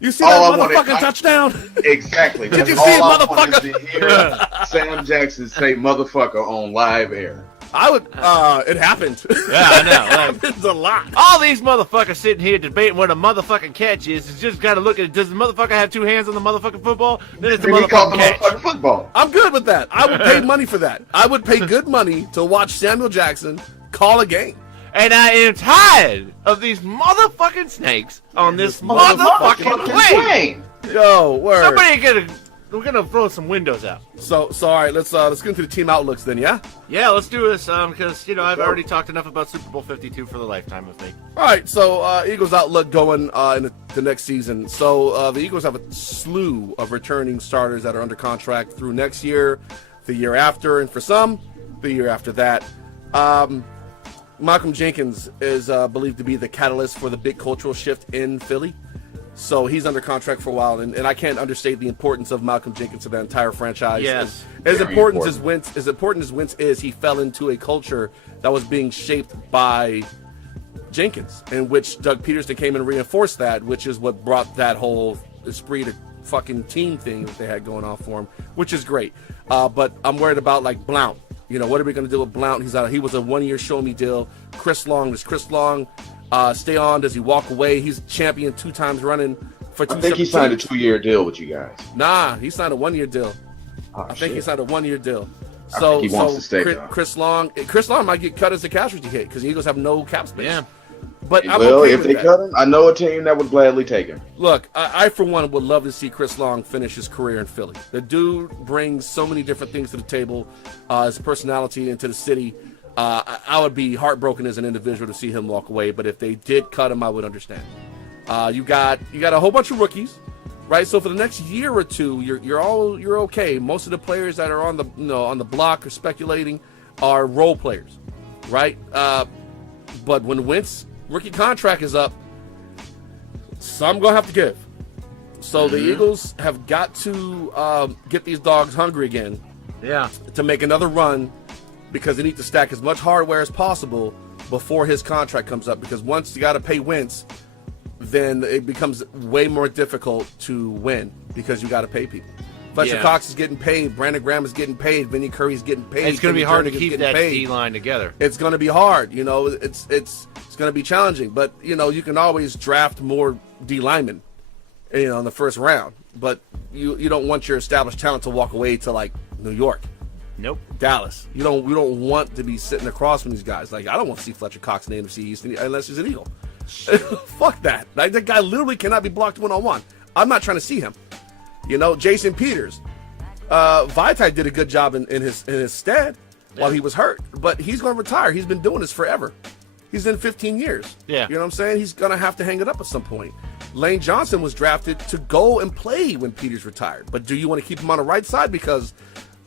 You see that motherfucking touchdown? Exactly. Did you see it, motherfucker? To hear Sam Jackson say motherfucker on live air. I would, it happened. Yeah, I know. It happens a lot. All these motherfuckers sitting here debating what a motherfucking catch is. You just got to look at it. Does the motherfucker have 2 hands on the motherfucking football? Then it's the motherfucking catch. Football. I'm good with that. I would pay money for that. I would pay good money to watch Samuel Jackson call a game. And I am tired of these motherfucking snakes on this motherfucking plane. Yo, word. We're gonna throw some windows out. So all right, let's get into the team outlooks then, yeah? Yeah, let's do this, because I've already talked enough about Super Bowl 52 for the lifetime of me. All right, so Eagles outlook going in the next season. So the Eagles have a slew of returning starters that are under contract through next year, the year after, and for some, the year after that. Malcolm Jenkins is believed to be the catalyst for the big cultural shift in Philly. So he's under contract for a while, and I can't understate the importance of Malcolm Jenkins to the entire franchise. Yes. As important as Wentz is, he fell into a culture that was being shaped by Jenkins, in which Doug Peterson came and reinforced that, which is what brought that whole esprit de fucking team thing that they had going on for him, which is great. But I'm worried about, like, Blount. What are we going to do with Blount? He was a 1-year show-me deal. Chris Long, does Chris Long stay on? Does he walk away? He's champion 2 times running for 2 I think he signed a 2-year deal with you guys. Nah, he signed a 1-year deal. Oh, I think he signed a 1-year deal. think he wants to stay, though. Chris Long might get cut as a casualty hit because the Eagles have no cap space. Yeah. But I'm Well, okay if with they that. cut him, I know a team that would gladly take him. Look, I for one would love to see Chris Long finish his career in Philly. The dude brings so many different things to the table, his personality into the city. I would be heartbroken as an individual to see him walk away. But if they did cut him, I would understand. You got a whole bunch of rookies, right? So for the next year or two, you're okay. Most of the players that are on the block or speculating are role players, right? But when Wentz rookie contract is up, some gonna have to give. So the Eagles have got to get these dogs hungry again. Yeah. To make another run, because they need to stack as much hardware as possible before his contract comes up. Because once you got to pay Wentz, then it becomes way more difficult to win because you got to pay people. Fletcher Cox is getting paid. Brandon Graham is getting paid. Vinny Curry's getting paid. And it's going to be hard to Jernigan is keep getting that paid. D-line together. It's going to be hard. It's going to be challenging. But, you can always draft more D linemen, in the first round. But you don't want your established talent to walk away to, like, New York. Nope. Dallas. We don't want to be sitting across from these guys. Like, I don't want to see Fletcher Cox in the NFC East unless he's an Eagle. Fuck that. Like, that guy literally cannot be blocked one-on-one. I'm not trying to see him. Jason Peters. Vitae did a good job in his stead while he was hurt. But he's going to retire. He's been doing this forever. He's in 15 years. Yeah. You know what I'm saying? He's going to have to hang it up at some point. Lane Johnson was drafted to go and play when Peters retired. But do you want to keep him on the right side? Because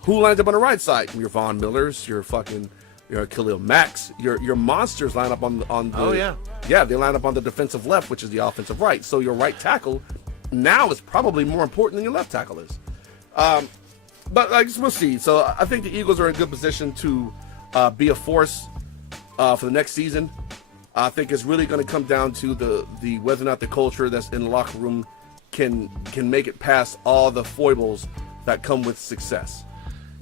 who lines up on the right side? Your Von Millers, your Khalil Max, your monsters line up on the they line up on the defensive left, which is the offensive right. So your right tackle now is probably more important than your left tackle is. But I guess we'll see. So I think the Eagles are in good position to be a force for the next season. I think it's really going to come down to the whether or not the culture that's in the locker room can make it past all the foibles that come with success,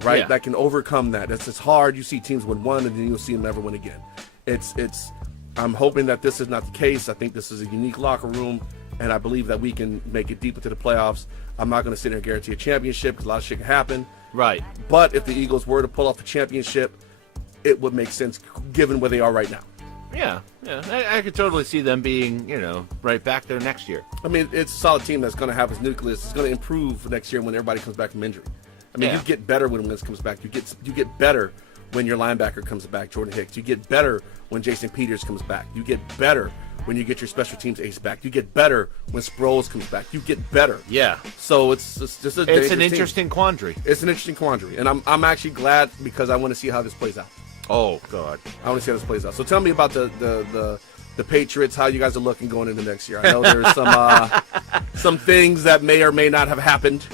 right? Yeah. That can overcome that. It's hard. You see teams win one, and then you'll see them never win again. I'm hoping that this is not the case. I think this is a unique locker room, and I believe that we can make it deep into the playoffs. I'm not going to sit there and guarantee a championship because a lot of shit can happen. Right. But if the Eagles were to pull off a championship, it would make sense given where they are right now. Yeah. I could totally see them being, right back there next year. I mean, it's a solid team that's going to have its nucleus. It's going to improve next year when everybody comes back from injury. I mean, you get better when Wentz comes back. You get better when your linebacker comes back, Jordan Hicks. You get better when Jason Peters comes back. You get better when you get your special teams ace back. You get better when Sproles comes back. You get better. Yeah. So it's just a It's an interesting quandary. It's an interesting quandary, and I'm actually glad because I want to see how this plays out. Oh God. I want to see how this plays out. So tell me about the Patriots, how you guys are looking going into next year. I know there's some things that may or may not have happened.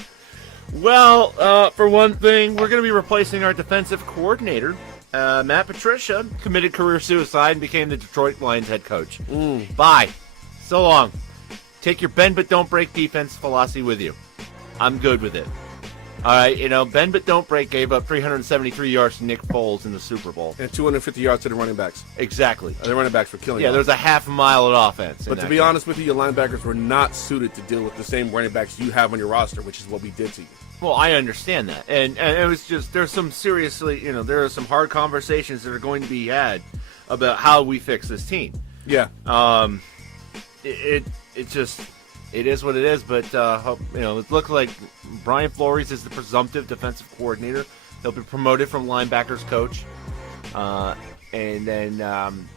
Well, for one thing, we're going to be replacing our defensive coordinator. Matt Patricia committed career suicide and became the Detroit Lions head coach. Bye. So long. Take your bend but don't break defense philosophy with you. I'm good with it. All right, bend but don't break gave up 373 yards to Nick Foles in the Super Bowl. And 250 yards to the running backs. Exactly. The running backs were killing Yeah, you. there's a half a mile of offense. But to be honest with you, your linebackers were not suited to deal with the same running backs you have on your roster, which is what we did to you. Well, I understand that. And it was just, there's some seriously, there are some hard conversations that are going to be had about how we fix this team. Yeah. It is what it is, but it looks like Brian Flores is the presumptive defensive coordinator. He'll be promoted from linebackers coach, and then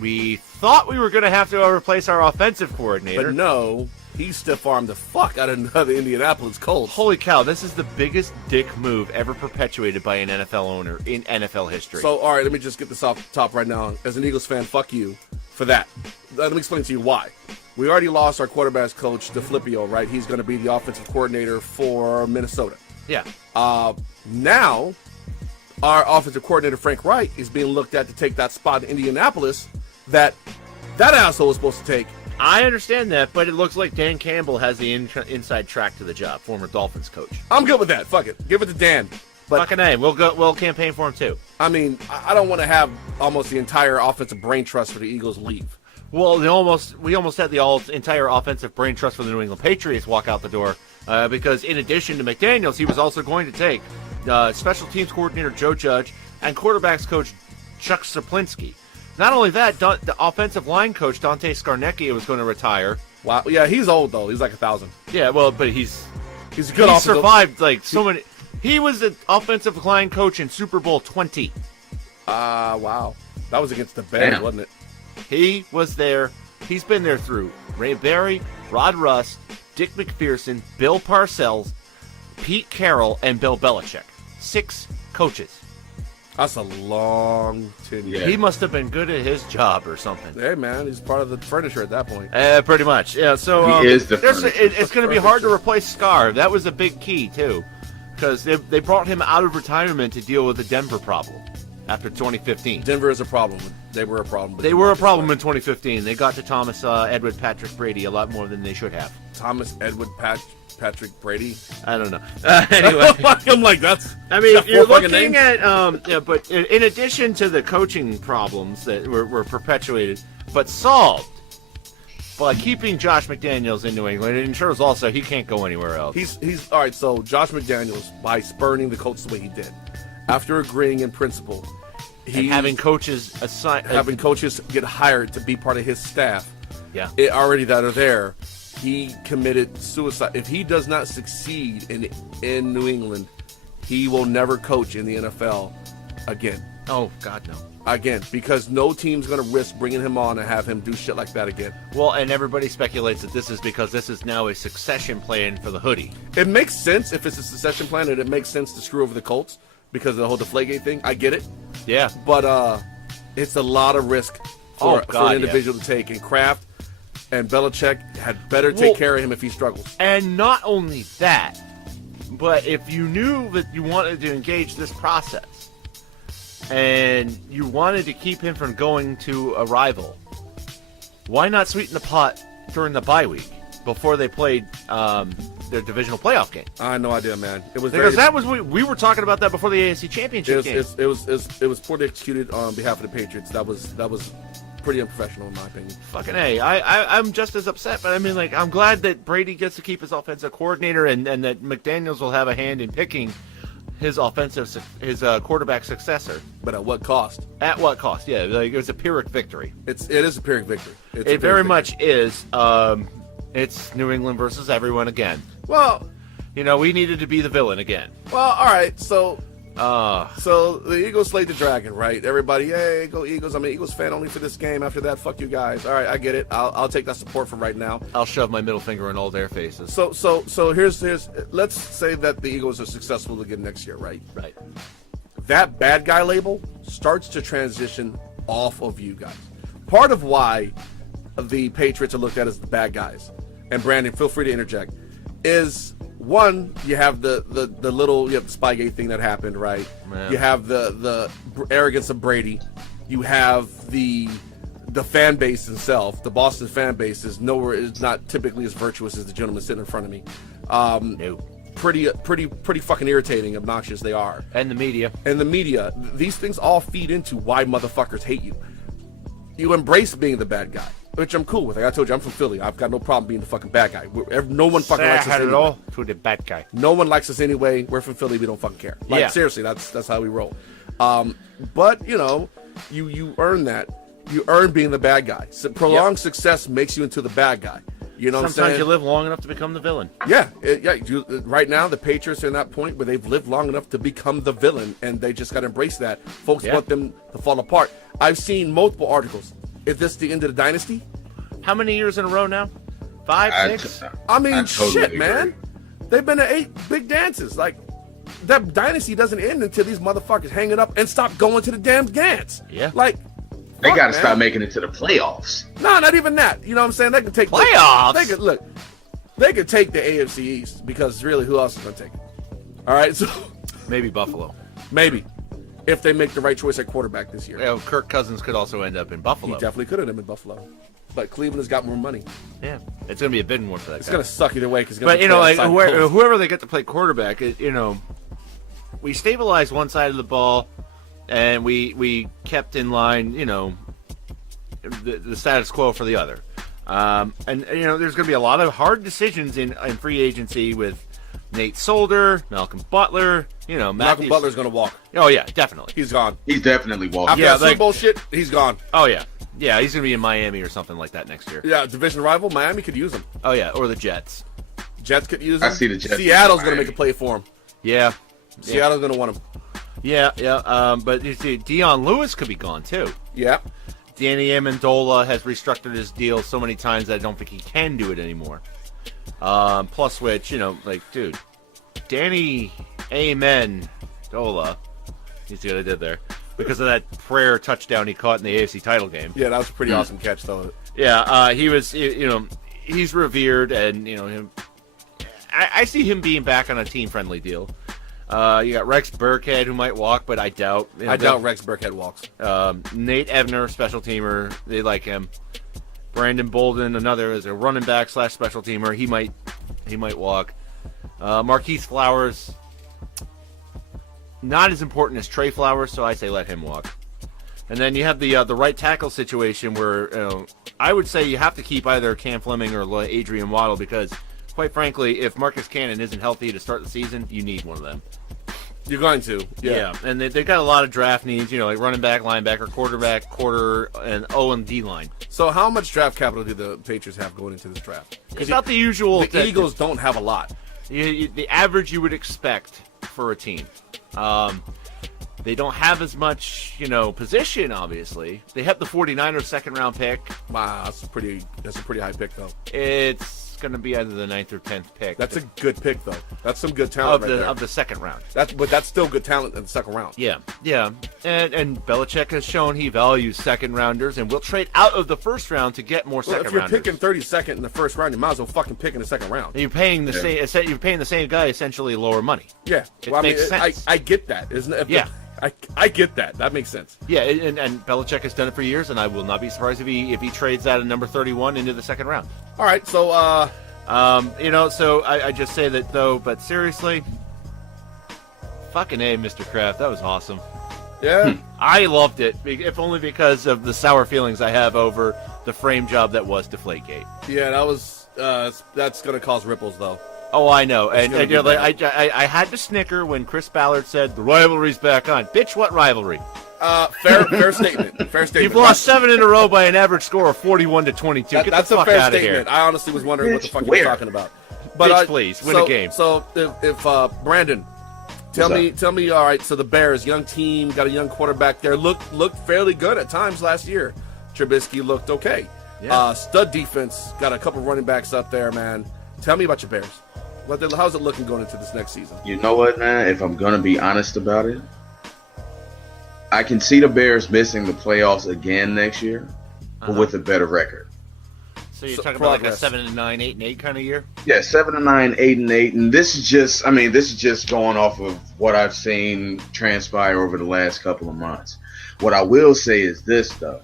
we thought we were going to have to replace our offensive coordinator. But no, he stiff-armed the fuck out of the Indianapolis Colts. Holy cow! This is the biggest dick move ever perpetuated by an NFL owner in NFL history. So, all right, let me just get this off the top right now. As an Eagles fan, fuck you for that. Let me explain to you why. We already lost our quarterbacks coach, DeFlippio, right? He's going to be the offensive coordinator for Minnesota. Yeah. Now, our offensive coordinator, Frank Wright, is being looked at to take that spot in Indianapolis that asshole was supposed to take. I understand that, but it looks like Dan Campbell has the inside track to the job, former Dolphins coach. I'm good with that. Fuck it. Give it to Dan. But fucking A. We'll campaign for him, too. I mean, I don't want to have almost the entire offensive brain trust for the Eagles leave. Well, we almost had the entire offensive brain trust for the New England Patriots walk out the door because in addition to McDaniels, he was also going to take special teams coordinator Joe Judge, and quarterbacks coach Chuck Saplinski. Not only that, the offensive line coach Dante Scarnecchia was going to retire. Wow. Yeah, he's old though. He's like 1,000. Yeah, well, but he's a good. He survived like so many. He was the offensive line coach in Super Bowl 20. Wow. That was against the Bears, Damn. wasn't it? He was there. He's been there through Ray Berry, Rod Rust, Dick McPherson, Bill Parcells, Pete Carroll, and Bill Belichick. 6 coaches. That's a long tenure. Yeah. He must have been good at his job or something. Hey man, he's part of the furniture at that point. Pretty much. Yeah. So He is the it's going to be hard to furniture. replace Scar. That was a big key too, because they brought him out of retirement to deal with the Denver problem after 2015. Denver is a problem. They were a problem. They were a problem in 2015. They got to Thomas Edward Patrick Brady a lot more than they should have. Thomas Edward Patrick Brady. I don't know. Anyway, I'm like, that's. I mean, got you're four fucking looking names? at but in addition to the coaching problems that were perpetuated, but solved by keeping Josh McDaniels in New England, it ensures also he can't go anywhere else. He's all right. So Josh McDaniels, by spurning the coach the way he did, after agreeing in principle, and having coaches assign having coaches get hired to be part of his staff, yeah. already that are there, he committed suicide. If he does not succeed in New England, he will never coach in the NFL again. Oh God, no. Again, because no team's going to risk bringing him on and have him do shit like that again. Well, and everybody speculates that this is because this is now a succession plan for the hoodie. It makes sense if it's a succession plan, and it makes sense to screw over the Colts because of the whole Deflategate thing. I get it. Yeah. But it's a lot of risk for an individual to take. And Kraft and Belichick had better take care of him if he struggles. And not only that, but if you knew that you wanted to engage this process and you wanted to keep him from going to a rival, why not sweeten the pot during the bye week before they played their divisional playoff game? I had no idea, man. It was Because that was we were talking about that before the AFC Championship game. It was poorly executed on behalf of the Patriots. That was pretty unprofessional in my opinion. Fucking A. I'm just as upset, but I mean, like, I'm glad that Brady gets to keep his offensive coordinator and that McDaniels will have a hand in picking his quarterback successor. But at what cost? At what cost? Yeah, like, it was a Pyrrhic victory. It is a Pyrrhic victory. It very much is. It's New England versus everyone again. Well, we needed to be the villain again. well, all right. So the Eagles slayed the dragon, right? Everybody, hey, go Eagles. I'm an Eagles fan only for this game. After that, fuck you guys. All right, I get it. I'll take that support for right now. I'll shove my middle finger in all their faces. So here's let's say that the Eagles are successful again next year, right? Right. That bad guy label starts to transition off of you guys. Part of why the Patriots are looked at as the bad guys, and Brandon, feel free to interject, is one, you have the Spygate thing that happened, right? Man. You have the arrogance of Brady. You have the fan base itself. The Boston fan base is not typically as virtuous as the gentleman sitting in front of me. No. Pretty fucking irritating, obnoxious they are. And the media. These things all feed into why motherfuckers hate you. You embrace being the bad guy, which I'm cool with. Like I told you, I'm from Philly. I've got no problem being the fucking bad guy. No one fucking likes us anyway. To the bad guy. No one likes us anyway. We're from Philly. We don't fucking care. Like, Yeah. seriously, that's how we roll. But you earn that. You earn being the bad guy. So prolonged success makes you into the bad guy. You know what I'm saying? Sometimes you live long enough to become the villain. Yeah. Right now, the Patriots are in that point where they've lived long enough to become the villain, and they just got to embrace that. Folks want them to fall apart. I've seen multiple articles. Is this the end of the dynasty? How many years in a row now? 5, 6? I mean, totally shit, agree. man. They've been to 8 big dances. Like, that dynasty doesn't end until these motherfuckers hang it up and stop going to the damn dance. Yeah. Like, They fuck, got to man. stop making it to the playoffs. No, not even that. You know what I'm saying? They can take Playoffs? They could take the AFC East because really, who else is going to take it? All right, so Maybe Buffalo. maybe if they make the right choice at quarterback this year. Kirk Cousins could also end up in He Buffalo. definitely could have been in Buffalo. But Cleveland has got more money. Yeah. It's going to be a bidding war for that It's guy. going to suck either way. Because But, whoever they get to play quarterback, we stabilized one side of the ball, and we kept in line, the status quo for the other. There's going to be a lot of hard decisions in free agency with Nate Solder, Malcolm Butler, Malcolm Matthews. Butler's going to walk. Oh, yeah, definitely. He's gone. He's definitely walking. After that Super Bowl shit, he's gone. Oh, yeah. Yeah, he's going to be in Miami or something like that next year. Yeah, division rival. Miami could use him. Oh, yeah, or the Jets. Jets could use him. I see the Jets. Seattle's going to make a play for him. Yeah. Seattle's going to want him. Yeah. But you see, Dion Lewis could be gone, too. Yeah. Danny Amendola has restructured his deal so many times that I don't think he can do it anymore. Plus which, dude, Danny Amendola, you see what I did there? Because of that prayer touchdown he caught in the AFC title game. Yeah, that was a pretty awesome catch, though. Yeah, he was, he's revered, and, I see him being back on a team-friendly deal. You got Rex Burkhead, who might walk, but I doubt. I doubt Rex Burkhead walks. Nate Ebner, special teamer, they like him. Brandon Bolden, another is a running back / special teamer. He might walk. Marquise Flowers, not as important as Trey Flowers, so I say let him walk. And then you have the right tackle situation where I would say you have to keep either Cam Fleming or Adrian Waddle because, quite frankly, if Marcus Cannon isn't healthy to start the season, you need one of them. You're going to. Yeah. And they've got a lot of draft needs, like running back, linebacker, quarterback, quarter, and D line. So how much draft capital do the Patriots have going into this draft? It's not the usual. The Eagles don't have a lot. The average you would expect for a team. They don't have as much, position, obviously. They have the 49ers second-round pick. Wow, that's a pretty high pick, though. It's going to be either the 9th or 10th pick. That's a good pick, though. That's some good talent of the second round. But that's still good talent in the second round. Yeah. And Belichick has shown he values second-rounders and will trade out of the first round to get more second-rounders. If you're picking 32nd in the first round, you might as well fucking pick in the second round. And you're paying the same guy essentially lower money. Yeah. It makes sense. I get that, isn't it? I get that. That makes sense. Yeah, and Belichick has done it for years, and I will not be surprised if he trades that at number 31 into the second round. All right, so so I just say that though, but seriously, fucking A, Mr. Kraft, that was awesome. Yeah, I loved it, if only because of the sour feelings I have over the frame job that was Deflategate. Yeah, that was that's gonna cause ripples though. Oh, I know, and I had to snicker when Chris Ballard said the rivalry's back on. Bitch, what rivalry? Fair statement. Fair statement. You've lost 7 in a row by an average score of 41-22. Get that's the fuck a fair out of statement. here. I honestly was wondering what the fuck you were talking about. But Bitch, please win a game. So if Brandon, tell me. All right. So the Bears, young team, got a young quarterback there. Looked fairly good at times last year. Trubisky looked okay. Yeah. Stud defense, got a couple running backs up there, man. Tell me about your Bears. How's it looking going into this next season? You know what, man? If I'm gonna be honest about it, I can see the Bears missing the playoffs again next year, but with a better record. So you're talking about like a 7-9, 8-8 kind of year? Yeah, 7-9, 8-8, and this is just going off of what I've seen transpire over the last couple of months. What I will say is this, though: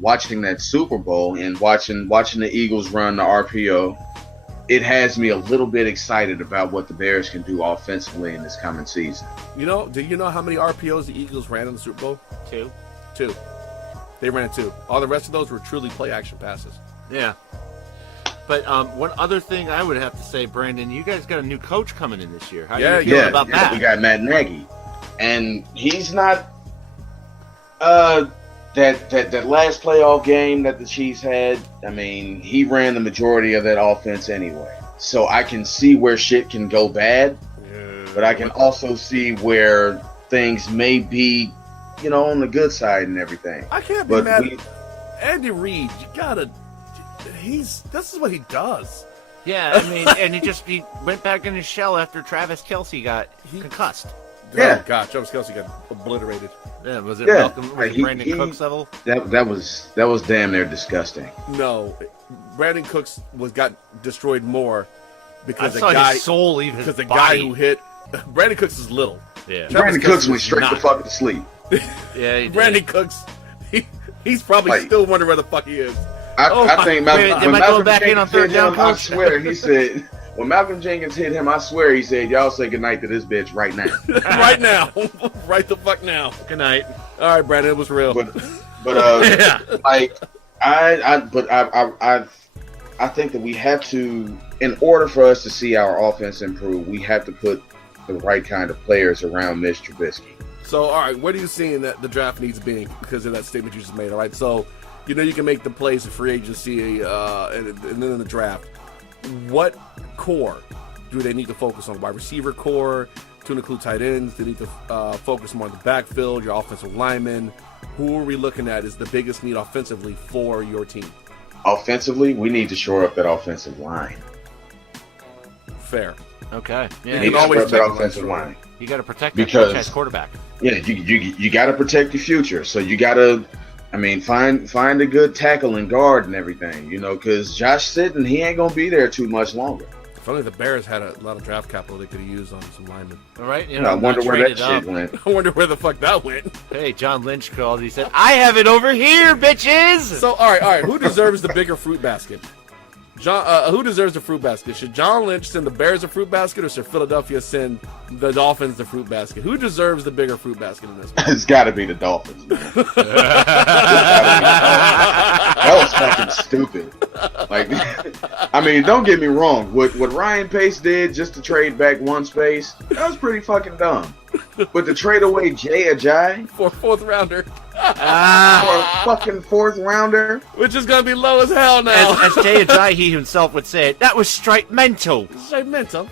watching that Super Bowl and watching the Eagles run the RPO, it has me a little bit excited about what the Bears can do offensively in this coming season. Do you know how many RPOs the Eagles ran in the Super Bowl? 2. They ran 2. All the rest of those were truly play action passes. Yeah. But one other thing I would have to say, Brandon, you guys got a new coach coming in this year. How do you feel about that? We got Matt Nagy, and he's not that last playoff game that the Chiefs had. I mean, he ran the majority of that offense anyway. So I can see where shit can go bad, but I can also see where things may be, on the good side and everything. I can't be mad. Andy Reid, you gotta. This is what he does. Yeah, I mean, and he went back in his shell after Travis Kelce got concussed. Yeah. Oh, God, Travis Kelce got obliterated. Yeah, was it Malcolm? Was it Brandon Cooks level? That was damn near disgusting. No, Brandon Cooks got destroyed more because his soul leave his body. Guy who hit Brandon Cooks is little. Yeah, Brandon Cooks went straight the fuck to sleep. Yeah, he Brandon Cooks, he's probably still wondering where the fuck he is. I think when Malcolm back in on third down, I swear he said. When Malcolm Jenkins hit him, I swear he said, "Y'all say goodnight to this bitch right now." Right now. Right the fuck now. Good night. All right, Brandon, it was real. But yeah. I think that we have to, in order for us to see our offense improve, we have to put the right kind of players around Mitch Trubisky. So, all right, what are you seeing that the draft needs being because of that statement you just made? All right, so you know you can make the plays in free agency and then in the draft. What core do they need to focus on? Wide receiver core, to include tight ends. They need to focus more on the backfield, your offensive linemen. Who are we looking at is the biggest need offensively for your team? Offensively, we need to shore up that offensive line. Fair. Okay. We Yeah. need to shore up that offensive line. You got to protect that Because- franchise quarterback. Yeah, you got to protect your future. So you got to, find a good tackle and guard and everything. You know, because Josh Sitton, he ain't gonna be there too much longer. If only the Bears had a lot of draft capital they could have used on some linemen. All right. You I know, wonder not where that traded shit up. went. I wonder where the fuck that went. Hey, John Lynch called. He said, "I have it over here, bitches." So, all right. Who deserves the bigger fruit basket? Who deserves the fruit basket? Should John Lynch send the Bears a fruit basket, or should Philadelphia send the Dolphins the fruit basket? Who deserves the bigger fruit basket in this one? It's got to be the Dolphins, man. That was fucking stupid. Like, don't get me wrong. What Ryan Pace did just to trade back one space, that was pretty fucking dumb. But to trade away Jay Ajayi For a fourth rounder, for a fucking fourth rounder, which is going to be low as hell now. As Jay Ajayi himself would say it, that was straight mental. Straight mental.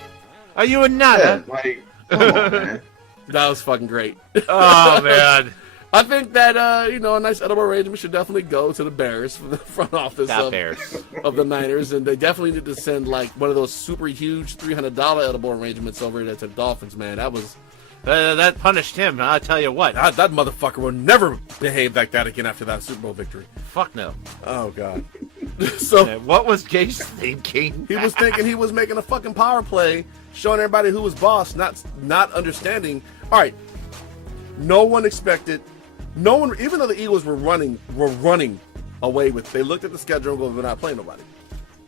Are you a yeah, nana? like, come on, man. That was fucking great. Oh, man. I think that, a nice edible arrangement should definitely go to the Bears from the front office Not of, Bears. of the Niners, and they definitely need to send, like, one of those super huge $300 edible arrangements over there to the Dolphins, man. That was... That punished him, I'll tell you what. that motherfucker will never behave like that again after that Super Bowl victory. Fuck no. Oh, God. So... What was Gage thinking? He was thinking he was making a fucking power play, showing everybody who was boss, not understanding. All right, no one, even though the Eagles were running away with. They looked at the schedule and go, "We're not playing nobody."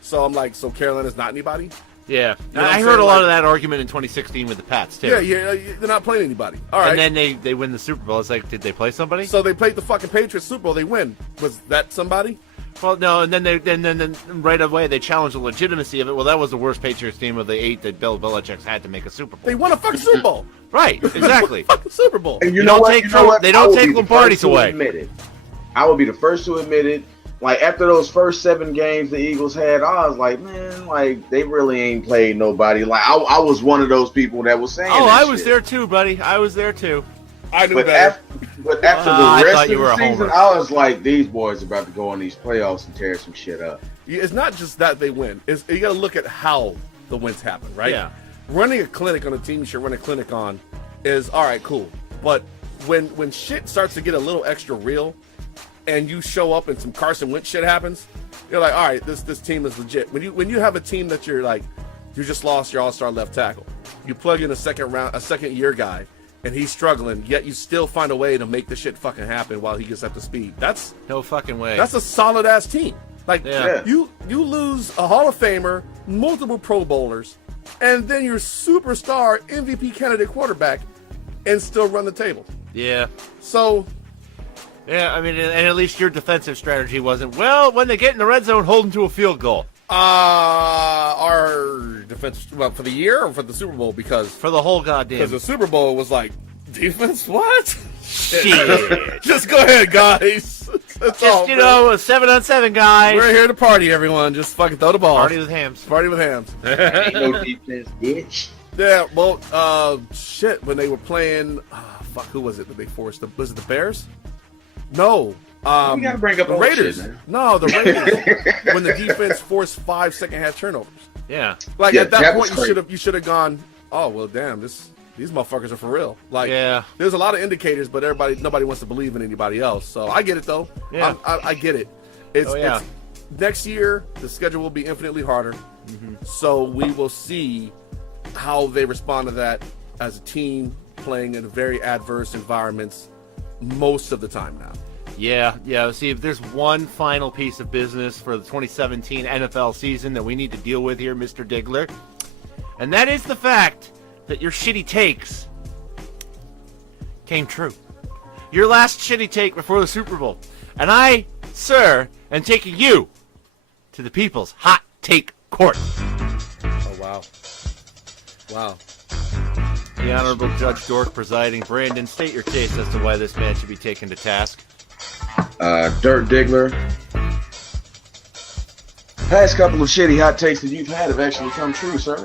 So I'm like, so Carolina's not anybody? Yeah. know what I I'm heard saying? a lot Like- of that argument in 2016 with the Pats, too. Yeah, they're not playing anybody. All right. And then they win the Super Bowl. It's like, did they play somebody? So they played the fucking Patriots Super Bowl. They win. Was that somebody? Well, no, and then right away they challenged the legitimacy of it. Well, that was the worst Patriots team of the 8 that Bill Belichick's had to make a Super Bowl. They won a fucking Super Bowl. Right, exactly. Fucking Super Bowl. And You know don't what? take You know what? they don't I will take be the Lombardis first to away. admit it. I will be the first to admit it. Like, after those first 7 games the Eagles had, I was like, man, like, they really ain't played nobody. Like, I was one of those people that was saying Oh, that I was shit. there too, buddy. I was there too. I knew But better. after I the rest thought of you were the a season, homer. I was like, these boys about to go in these playoffs and tear some shit up. It's not just that they win. You got to look at how the wins happen, right? Yeah. Running a clinic on a team you should run a clinic on is all right, cool. But when shit starts to get a little extra real, and you show up and some Carson Wentz shit happens, you're like, all right, this team is legit. When you have a team that you're like, you just lost your all-star left tackle, you plug in a second year guy, and he's struggling, yet you still find a way to make the shit fucking happen while he gets up to speed. That's No fucking way. a solid ass team. Like Yeah. you lose a Hall of Famer, multiple Pro Bowlers, and then your superstar MVP candidate quarterback, and still run the table. yeah. So Yeah, I mean, and at least your defensive strategy wasn't, well, when they get in the red zone, hold them to a field goal. our defense, well, for the year or for the Super Bowl, because For the whole goddamn... the Super Bowl was like defense. What? Shit. Just go ahead, guys. That's all, Just, you man. know, a 7-on-7, guys. We're here to party, everyone. Just fucking throw the ball. Party with hams. Party with hams. Ain't no defense, bitch. Yeah, well, shit, when they were playing, fuck, who was it that they forced? Was it the Bears? No. We gotta bring up the old Raiders. shit, man. No, the Raiders. When the defense forced 5 second-half turnovers. Yeah. Like, Yeah, at that that point, was you should have gone, oh, well, damn, these motherfuckers are for real. Like, Yeah. there's a lot of indicators, but nobody wants to believe in anybody else. So I get it, though. Yeah. I get it. It's, Oh, yeah. it's next year, the schedule will be infinitely harder. So we will see how they respond to that as a team playing in very adverse environments most of the time now. Yeah. See, if there's one final piece of business for the 2017 NFL season that we need to deal with here, Mr. Diggler, and that is the fact that your shitty takes came true. Your last shitty take before the Super Bowl. And I, sir, am taking you to the people's hot take court. Oh, wow. Wow. The Honorable Judge Dork presiding. Brandon, state your case as to why this man should be taken to task. Dirt Diggler. Past couple of shitty hot takes that you've had have actually come true, sir.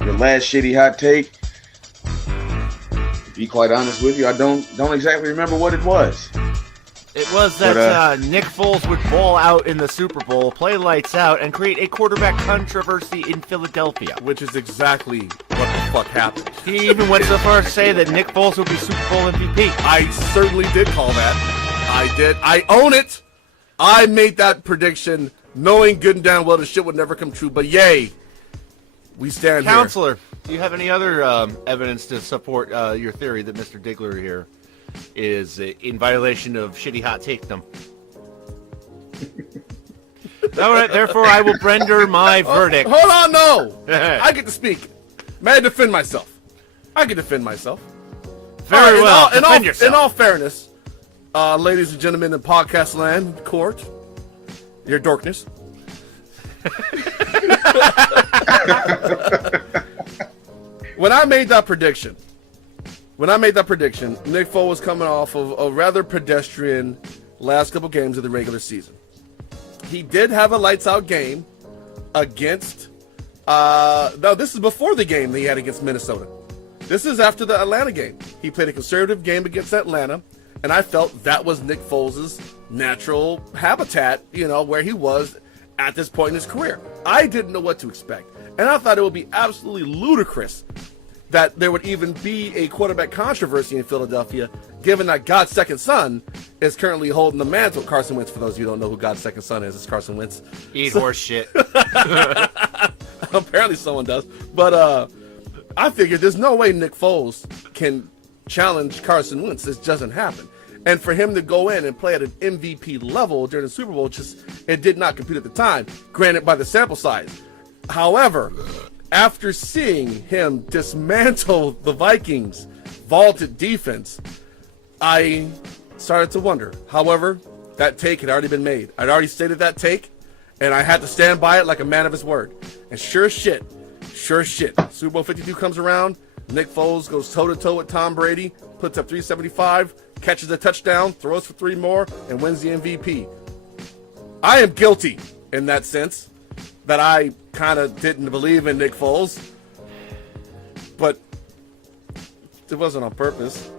Your last shitty hot take, to be quite honest with you, I don't exactly remember what it was. It was that Nick Foles would ball out in the Super Bowl, play lights out, and create a quarterback controversy in Philadelphia. Which is exactly what the fuck happened. He even went so far as to say that Nick Foles would be Super Bowl MVP. I certainly did call that. I did. I own it. I made that prediction knowing good and damn well the shit would never come true. But yay, we stand here. Counselor, do you have any other evidence to support your theory that Mr. Diggler here is in violation of shitty hot takedom? All right, therefore I will render my verdict. Hold on, no. I get to speak. May I defend myself? I can defend myself. Very well. Defend yourself. In all fairness, ladies and gentlemen in podcast land, court, your dorkness. When I made that prediction, Nick Foles was coming off of a rather pedestrian last couple games of the regular season. He did have a lights-out game against... no, this is before the game that he had against Minnesota. This is after the Atlanta game. He played a conservative game against Atlanta, and I felt that was Nick Foles' natural habitat, where he was at this point in his career. I didn't know what to expect, and I thought it would be absolutely ludicrous that there would even be a quarterback controversy in Philadelphia, given that God's second son is currently holding the mantle. Carson Wentz, for those of you who don't know who God's second son is, it's Carson Wentz. Eat horse shit. Apparently someone does. But I figured there's no way Nick Foles can challenge Carson Wentz. This doesn't happen. And for him to go in and play at an MVP level during the Super Bowl, it did not compute at the time, granted by the sample size. However, after seeing him dismantle the Vikings' vaulted defense, I started to wonder. However, that take had already been made. I'd already stated that take, and I had to stand by it like a man of his word. And sure as shit, Super Bowl 52 comes around, Nick Foles goes toe-to-toe with Tom Brady, puts up 375, catches a touchdown, throws for 3 more, and wins the MVP. I am guilty in that sense, that I kind of didn't believe in Nick Foles, but it wasn't on purpose.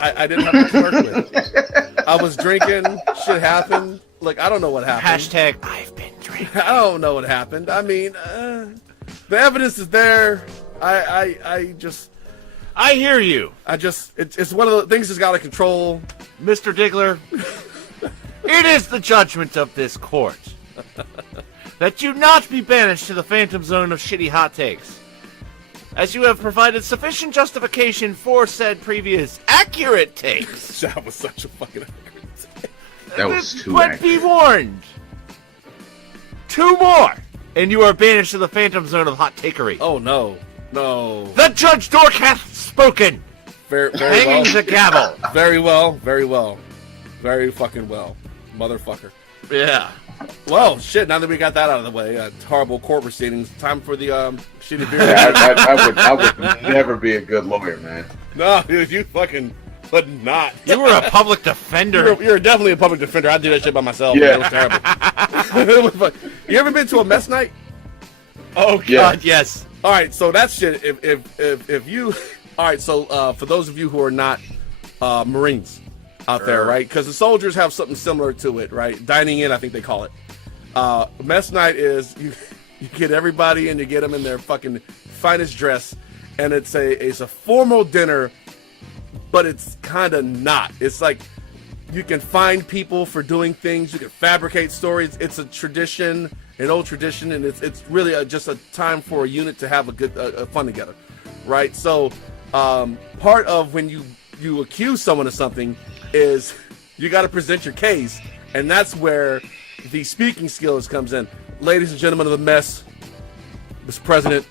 I didn't have much to work with. I was drinking, shit happened. Like, I don't know what happened. Hashtag I've been drinking. I don't know what happened. I mean, the evidence is there. I hear you. It's one of the things that's got to control. Mr. Diggler, it is the judgment of this court that you not be banished to the phantom zone of shitty hot takes, as you have provided sufficient justification for said previous accurate takes. That was such a fucking accurate take. That was too But accurate. be warned, 2 more, and you are banished to the phantom zone of hot takery. Oh, no. The Judge Dork hath spoken. Very Hanging well. the gavel. Very well. Very fucking well. Motherfucker. Yeah. Well, shit, now that we got that out of the way, horrible court proceedings, time for the shitty beer. I would never be a good lawyer, man. No, dude, you fucking would not. You were a public defender. You're definitely a public defender. I did that shit by myself. Yeah. It was terrible. It was fun. You ever been to a mess night? Oh, God, yes. All right, so that shit, if you... All right, so for those of you who are not Marines out there, right? Because the soldiers have something similar to it, right? Dining in, I think they call it. Mess night is you get everybody and you get them in their fucking finest dress, and it's a formal dinner, but it's kind of not. It's like you can find people for doing things. You can fabricate stories. It's a tradition, an old tradition, and it's really just a time for a unit to have a good fun together, right? So part of when you accuse someone of something is you got to present your case, and that's where the speaking skills comes in. Ladies and gentlemen of the mess, Mr. President,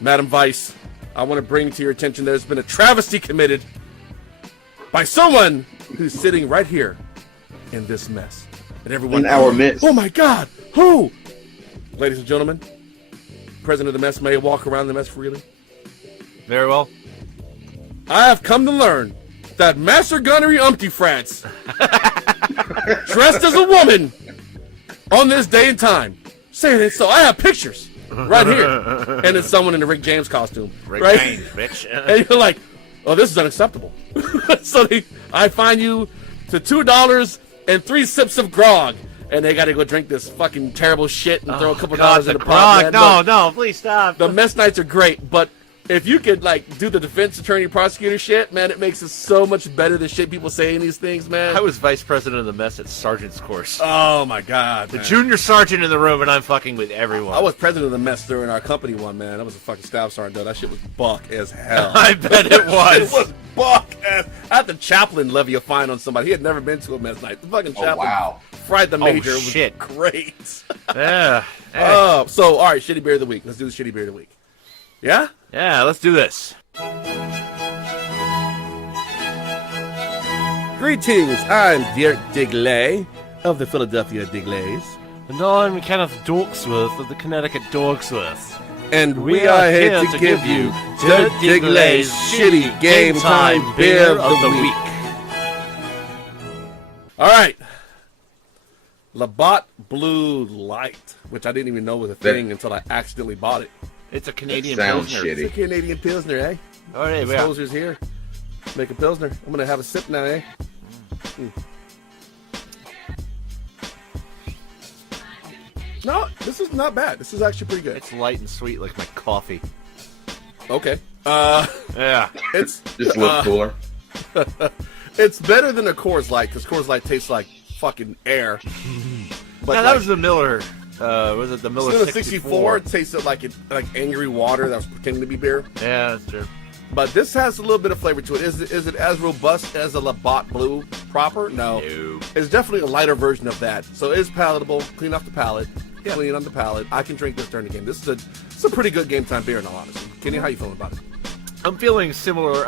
Madam Vice, I want to bring to your attention there's been a travesty committed by someone who's sitting right here in this mess. And everyone, In our midst. oh my God, who? ladies and gentlemen, President of the mess may walk around the mess freely. Very well. I have come to learn that Master Gunnery Umpty Frats, dressed as a woman on this day and time, saying it. So I have pictures right here, and it's someone in the Rick James costume, Rick right? James, bitch. And you're like, oh, this is unacceptable. So I fine you to $2 and 3 sips of grog, and they got to go drink this fucking terrible shit and throw a couple dollars in the pot. Man. No, please stop. The mess nights are great, but if you could like do the defense attorney prosecutor shit, man, it makes it so much better the shit people say in these things, man. I was vice president of the mess at sergeant's course. Oh my god, The man. junior sergeant in the room, and I'm fucking with everyone. I was president of the mess during our company one, man. I was a fucking staff sergeant, though. That shit was buck as hell. I bet it was. It was buck as. I had the chaplain levy a fine on somebody. He had never been to a mess night. The fucking chaplain fried the major. It was shit. Great. Yeah. Oh, so all right, shitty beer of the week. Let's do the shitty beer of the week. Yeah. Yeah, let's do this. Greetings, I'm Dirk Digley of the Philadelphia Digglers. And I'm Kenneth Dorksworth of the Connecticut Dogsworth. And we are here to give you Dirk Digley's Shitty Game Time Beer of the Week. All right. Labatt Blue Light, which I didn't even know was a thing until I accidentally bought it. It's a Canadian Sounds Pilsner. shitty. It's a Canadian Pilsner, eh? All right, The yeah. Soldiers here. Make a Pilsner. I'm going to have a sip now, eh? No, this is not bad. This is actually pretty good. It's light and sweet like my coffee. Okay. Yeah. It's Just look cooler. it's better than a Coors Light because Coors Light tastes like fucking air. But Now, that was the Miller. Was it the Miller instead of 64? 64, it tasted like angry water that was pretending to be beer. Yeah, that's true. But this has a little bit of flavor to it. Is it as robust as a Labatt Blue proper? No. No. It's definitely a lighter version of that. So it is palatable, clean off the palate, clean on the palate. I can drink this during the game. This is a pretty good game time beer, in all honesty. Kenny, how you feeling about it? I'm feeling similar.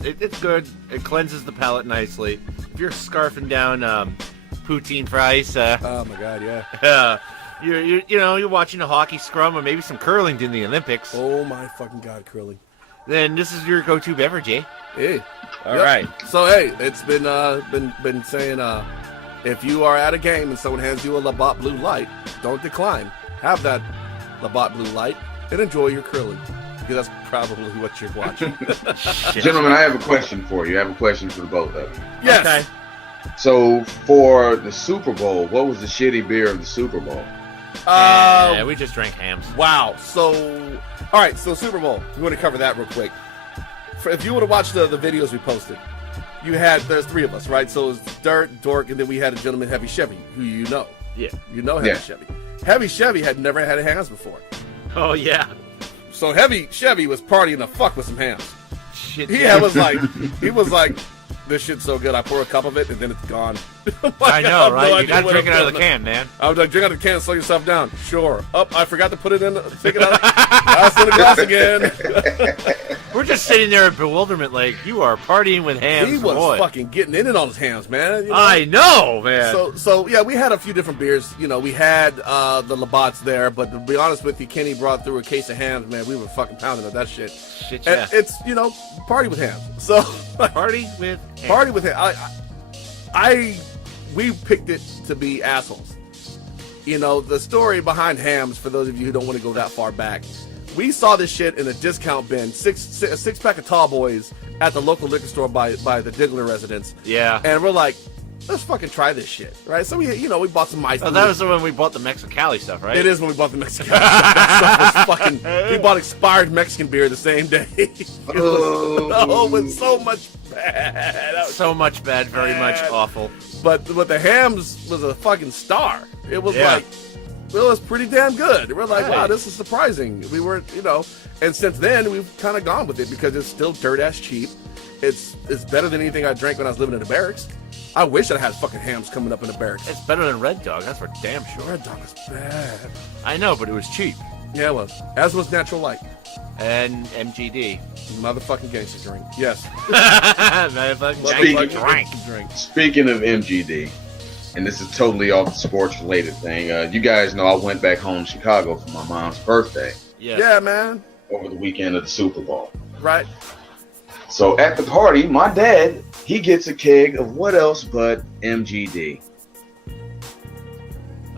It's good. It cleanses the palate nicely. If you're scarfing down poutine fries, Oh my god, yeah. you're watching a hockey scrum or maybe some curling in the Olympics. Oh my fucking god, curling. Then this is your go-to beverage, eh? Hey. All right. So hey, it's been saying if you are at a game and someone hands you a Labatt Blue Light, don't decline. Have that Labatt Blue Light and enjoy your curling. Because that's probably what you're watching. Gentlemen, I have a question for you. I have a question for the both of you. Yes. Okay. So, for the Super Bowl, what was the shitty beer of the Super Bowl? Yeah, we just drank hams. Wow. So, all right. So Super Bowl. We want to cover that real quick. If you would have watched the videos we posted, there's 3 of us, right? So it was Dirt, Dork, and then we had a gentleman, Heavy Chevy, who you know. Yeah. You know Heavy Chevy. Heavy Chevy had never had hams before. Oh yeah. So Heavy Chevy was partying the fuck with some hams. Shit. He was like, this shit's so good. I pour a cup of it and then it's gone. I know, have no right? You idea gotta what drink it I'm out of the doing. can, man. I was like, drink out of the can and slow yourself down. Sure. Oh, I forgot to put it in. Take it out. Pass in the glass again. We're just sitting there in bewilderment, like you are partying with hams. He was boy. fucking getting in it on his hams, man. You know? I know, man. So yeah, we had a few different beers. You know, we had the Labatts there, but to be honest with you, Kenny brought through a case of hams, man. We were fucking pounding at that shit. Shit, And yeah. it's, party with hams. So Party with hams. party with hams. We picked it to be assholes. You know, the story behind hams, for those of you who don't want to go that far back, we saw this shit in a discount bin, a six pack of tall boys at the local liquor store by the Diggler residence. Yeah. And we're like, let's fucking try this shit, right? So we bought some ice. Oh, that was when we bought the Mexicali stuff, right? It is when we bought the Mexican. That stuff was fucking. We bought expired Mexican beer the same day. It was so much bad. That was So much bad, very much awful. But the hams was a fucking star. It was Yeah. it was pretty damn good. We're like, wow, Right. this is surprising. We weren't, and since then we've kind of gone with it because it's still dirt ass cheap. It's better than anything I drank when I was living in the barracks. I wish I had fucking hams coming up in the barracks. It's better than Red Dog, that's for damn sure. Red Dog was bad. I know, but it was cheap. Yeah, it was. As was Natural Light. And MGD. Motherfucking gangster drink. Yes. Motherfucking Speaking- gangster drink. Drink. Speaking of MGD, and this is totally off the sports related thing. You guys know I went back home to Chicago for my mom's birthday Yeah, man. over the weekend of the Super Bowl. Right. So at the party, my dad, he gets a keg of what else but MGD.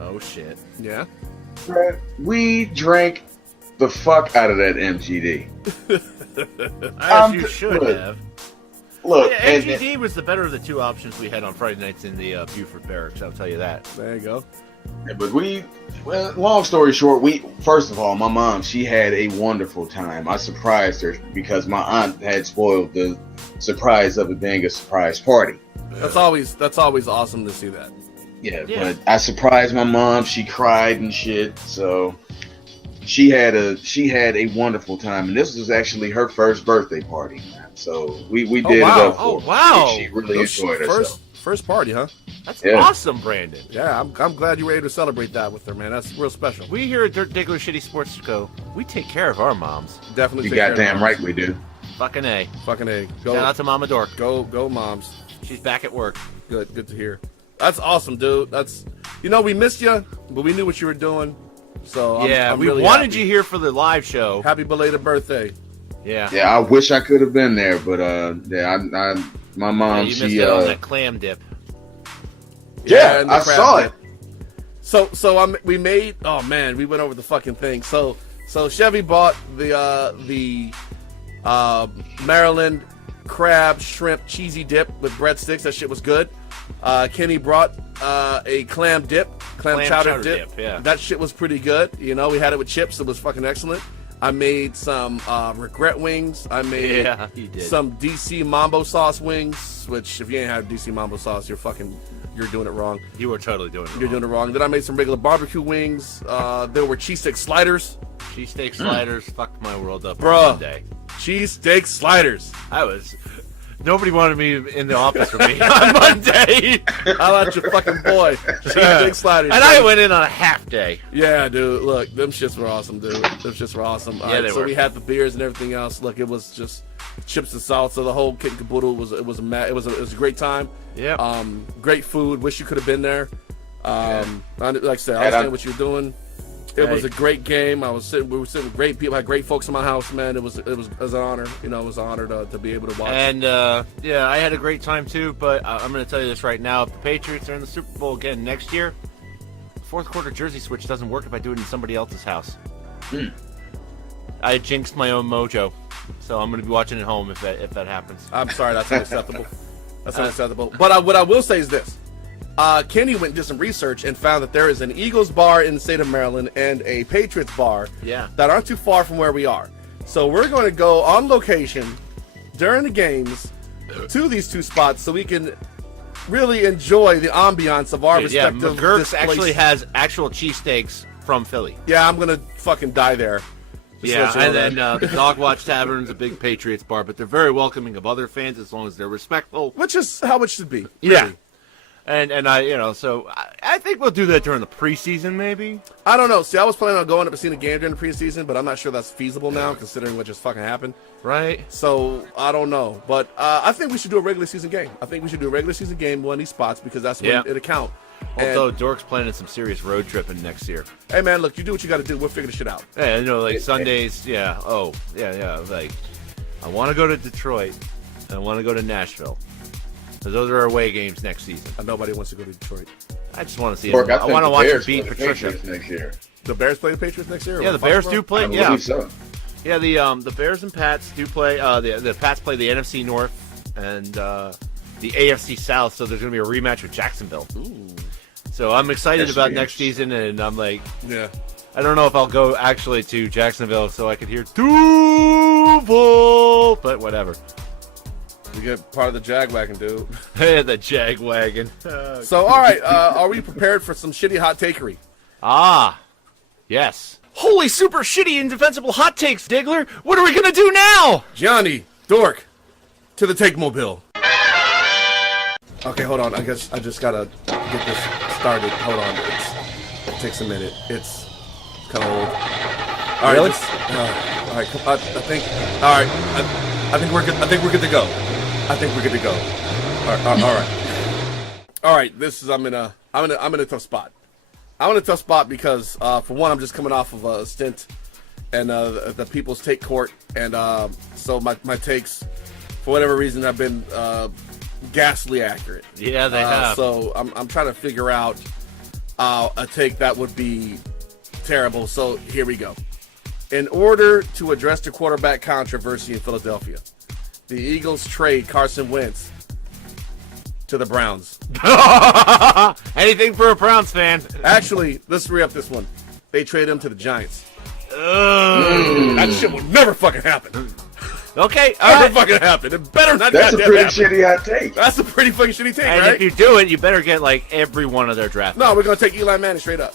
Oh shit. Yeah. We drank the fuck out of that MGD. As you should have. Look, Yeah, and, MGD was the better of the two options we had on Friday nights in the Buford Barracks. I'll tell you that. There you go. but long story short, first of all, my mom, she had a wonderful time. I surprised her because my aunt had spoiled the surprise of it being a surprise party. That's always awesome to see that. Yeah, Yeah. but I surprised my mom. She cried and shit. So she had a wonderful time, and this was actually her first birthday party. So we did wow. it up for Oh, her. wow. She really enjoyed herself. First party, huh? That's Yeah. awesome, Brandon. Yeah, I'm glad you were able to celebrate that with her, man. That's real special. We here at Dirt Diggler Shitty Sports Co. We take care of our moms. Definitely. You take care of goddamn moms. right we do. Fucking A. Fucking A. Shout out to Mama Dork. Go, moms. She's back at work. Good to hear. That's awesome, dude. We missed you, but we knew what you were doing. So I'm we really wanted happy. you here for the live show. Happy belated birthday. Yeah. Yeah, I wish I could have been there, but my mom, you missed she it on that clam dip. yeah, and the I crab saw dip. it. So we made. Oh man, we went over the fucking thing. So Chevy bought the Maryland crab shrimp cheesy dip with breadsticks. That shit was good. Kenny brought a clam chowder dip. Yeah. That shit was pretty good. We had it with chips. It was fucking excellent. I made some regret wings. I made you did. some DC Mambo sauce wings, which if you ain't had DC Mambo sauce, you're doing it wrong. You were totally doing it. You're doing it wrong. Then I made some regular barbecue wings. There were cheesesteak sliders. Cheesesteak sliders fucked my world up Bruh. on Monday. Cheesesteak sliders. Nobody wanted me in the office for me on Monday. How about your fucking boy? Cheesesteak sliders. And I went in on a half day. Yeah, dude. Look, them shits were awesome, dude. Them shits were awesome. All Yeah, right, they so were. we had the beers and everything else. Look, it was just chips and salsa. The whole kit and caboodle was a great time. Yeah. Great food. Wish you could have been there. Like I said, I And understand what you're doing. It was Hey. a great game. We were sitting with great people. I had great folks in my house, man. It was an honor. It was an honor to be able to watch. And, I had a great time, too. But I'm going to tell you this right now. If the Patriots are in the Super Bowl again next year, fourth quarter jersey switch doesn't work if I do it in somebody else's house. I jinxed my own mojo. So I'm going to be watching at home if that happens. I'm sorry, that's unacceptable. That's unacceptable. But what I will say is this. Kenny went and did some research and found that there is an Eagles bar in the state of Maryland and a Patriots bar that aren't too far from where we are. So we're going to go on location during the games to these two spots so we can really enjoy the ambiance of our respective McGurk's displays. actually has actual cheesesteaks from Philly. Yeah, I'm going to fucking die there. Just Yeah, let you know and then that. the Dog Watch Tavern's a big Patriots bar, but they're very welcoming of other fans as long as they're respectful. Which is how it should be. Yeah. Really. And I think we'll do that during the preseason, maybe. I don't know. See, I was planning on going up and seeing a game during the preseason, but I'm not sure that's feasible now, considering what just fucking happened. Right? So I don't know, but I think we should do a regular season game. I think we should do a regular season game one of these spots because that's when it'll count. Although Dork's planning some serious road tripping next year. Hey man, look, you do what you got to do. We'll figure this shit out. Yeah, like Sundays. Yeah. Oh, yeah. Like, I want to go to Detroit. And I want to go to Nashville. So those are our away games next season. Nobody wants to go to Detroit. I just want to see. Mark, I want to watch him beat the Patricia. Patriots next year. The Bears play the Patriots next year? Yeah, the Bears do play. I Yeah, believe so. yeah. The Bears and Pats do play. The Pats play the NFC North and the AFC South. So there's going to be a rematch with Jacksonville. Ooh. So I'm excited That's about huge. next season, and I'm like, Yeah. I don't know if I'll go actually to Jacksonville so I could hear Duval, but whatever. You get part of the Jagwagon, dude. The Jagwagon. So, all right, are we prepared for some shitty hot takery? Yes. Holy super shitty indefensible hot takes, Diggler. What are we gonna do now? Johnny, Dork, to the take mobile. Okay, hold on. I guess I just gotta get this started. Hold on. It takes a minute. It's kind of old. All right. Really? All right. I think. All right. I think we're good. I think we're good to go. I think we're good to go. All right. All right. All right. This is. I'm in a I'm in a tough spot. I'm in a tough spot because, for one, I'm just coming off of a stint and the People's Take Court, and so my takes, for whatever reason, have been ghastly accurate. Yeah, they have. So I'm trying to figure out a take that would be terrible. So here we go. In order to address the quarterback controversy in Philadelphia, the Eagles trade Carson Wentz to the Browns. Anything for a Browns fan. Actually, let's re-up this one. They trade him to the Giants. That shit will never fucking happen. Okay, Never fucking happen. It better not. That's a goddamn pretty happen. shitty hot take. That's a pretty fucking shitty take, and right? if you do it, you better get like every one of their draft. No, we're gonna take Eli Manning straight up.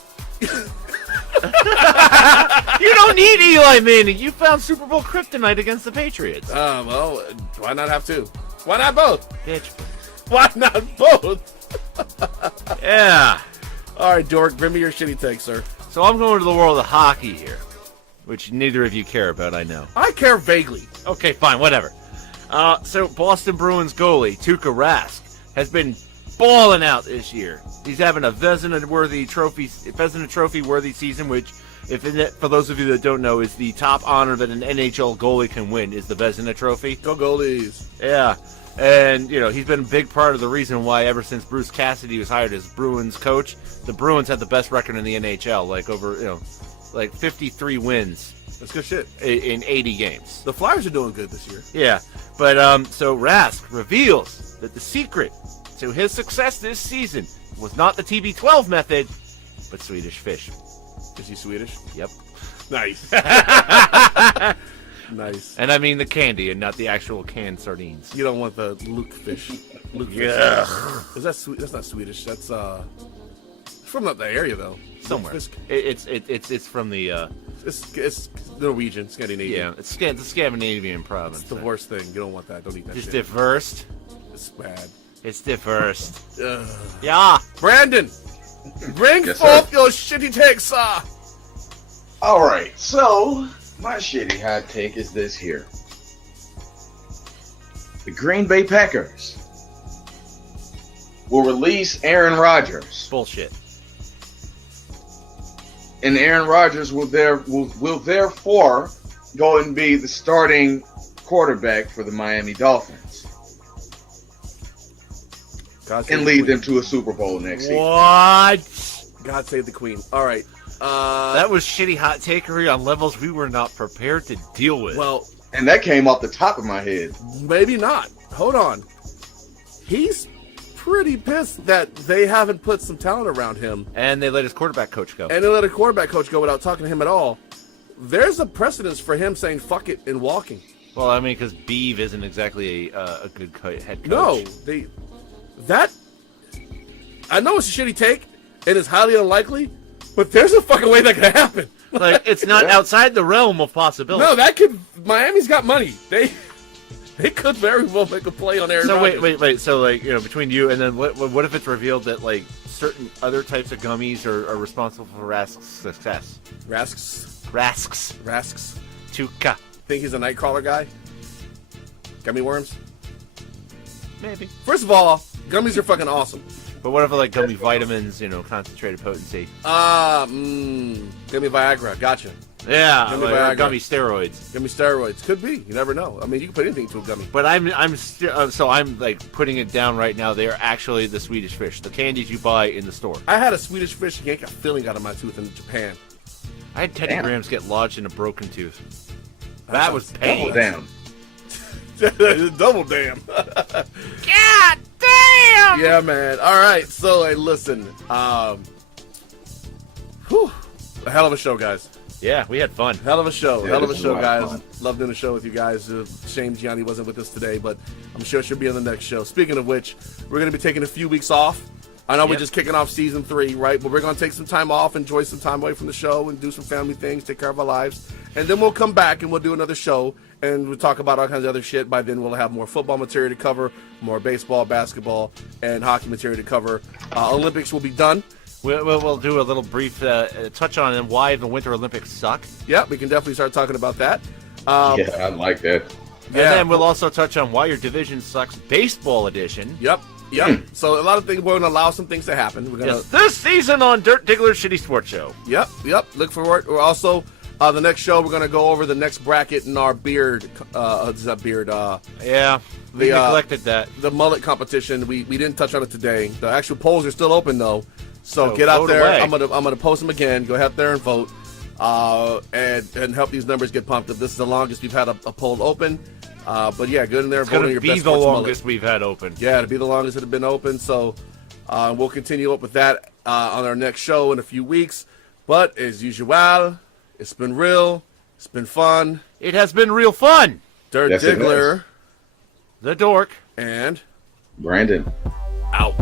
You don't need Eli Manning. You found Super Bowl kryptonite against the Patriots. Well, why not have two? Why not both? Bitch. Why not both? Yeah. All right, Dork, bring me your shitty take, sir. So I'm going to the world of hockey here, which neither of you care about, I know. I care vaguely. Okay, fine, whatever. So Boston Bruins goalie Tuukka Rask has been balling out this year. He's having a Vezina Trophy worthy season, which, for those of you that don't know, is the top honor that an NHL goalie can win, is the Vezina Trophy. Go goalies. Yeah. And, he's been a big part of the reason why ever since Bruce Cassidy was hired as Bruins coach, the Bruins had the best record in the NHL, like 53 wins. That's good shit. In 80 games. The Flyers are doing good this year. Yeah. But, so Rask reveals that the secret to his success this season was not the TB12 method, but Swedish fish. Is he Swedish? Yep. Nice. Nice. And I mean the candy and not the actual canned sardines. You don't want the Luke fish. Luke Yeah. fish. Is that sweet? That's not Swedish. That's from the area though. Somewhere. Luke fish. It's from the It's Norwegian, Scandinavian. yeah, it's the Scandinavian province. It's the worst thing. You don't want that. Don't eat that It's shit. diverse. It's bad. It's diverse. Ugh. Yeah. Brandon, bring Yes, forth sir. your shitty takes, sir. All right, so my shitty hot take is this here. The Green Bay Packers will release Aaron Rodgers, Bullshit. and Aaron Rodgers will therefore go and be the starting quarterback for the Miami Dolphins God save and the lead queen. them to a Super Bowl next season. What? God save the queen. All right. That was shitty hot takery on levels we were not prepared to deal with. Well, And that came off the top of my head. maybe not. Hold on. He's pretty pissed that they haven't put some talent around him, and they let his quarterback coach go. and they let a quarterback coach go without talking to him at all. There's a precedence for him saying "fuck it" and walking. Well, I mean, because Beeve isn't exactly a good head coach. No, I know it's a shitty take, and it's highly unlikely, but there's a fucking way that could happen. Like, it's not outside the realm of possibility. No, Miami's got money. They could very well make a play on Aaron So Rodgers. wait. So between you and then what if it's revealed that like certain other types of gummies are responsible for Rask's success? Rasks. Tuukka. Think he's a Nightcrawler guy? Gummy worms? Maybe. First of all, gummies are fucking awesome. But what if like gummy vitamins, concentrated potency? Gummy Viagra. Gotcha. Yeah, Gummy or Viagra. gummy steroids. Gummy steroids. Could be. You never know. I mean, you can put anything into a gummy. But I'm still so I'm like putting it down right now. They are actually the Swedish fish, the candies you buy in the store. I had a Swedish fish yank a filling out of my tooth in Japan. I had Teddy Damn. Grahams get lodged in a broken tooth. That was Double pain. down. Double damn. God damn! Yeah, man. All right. So, hey, listen. Whew. A hell of a show, guys. Yeah, we had fun. Hell of a show. Yeah, Hell of a this is show, a lot of guys. fun. Love doing a show with you guys. Shame Gianni wasn't with us today, but I'm sure she'll be on the next show. Speaking of which, we're going to be taking a few weeks off. I know we're Yep. just kicking off season 3, right? But we're going to take some time off, enjoy some time away from the show, and do some family things, take care of our lives. And then we'll come back and we'll do another show, and we'll talk about all kinds of other shit. By then, we'll have more football material to cover, more baseball, basketball, and hockey material to cover. Olympics will be done. We'll do a little brief touch on why the Winter Olympics suck. Yeah, we can definitely start talking about that. Yeah, I like that. And then we'll also touch on why your division sucks, baseball edition. Yep. Yep. So a lot of things, we're going to allow some things to happen. We're going to. Yes, this season on Dirt Diggler's Shitty Sports Show. Yep. Look forward. We're also the next show. We're going to go over the next bracket in our beard. Yeah, we neglected that. The mullet competition. We didn't touch on it today. The actual polls are still open though. So get out vote there. away. I'm gonna post them again. Go out there and vote. And help these numbers get pumped up. This is the longest we've had a poll open. But yeah, go in there. It's Vote on going your to be best the sports longest mullet. we've had open. Yeah, it'll be the longest it's been open. So we'll continue up with that on our next show in a few weeks. But as usual, it's been real. It's been fun. It has been real fun. Dirt Yes, it Diggler The Dork. and Brandon. out.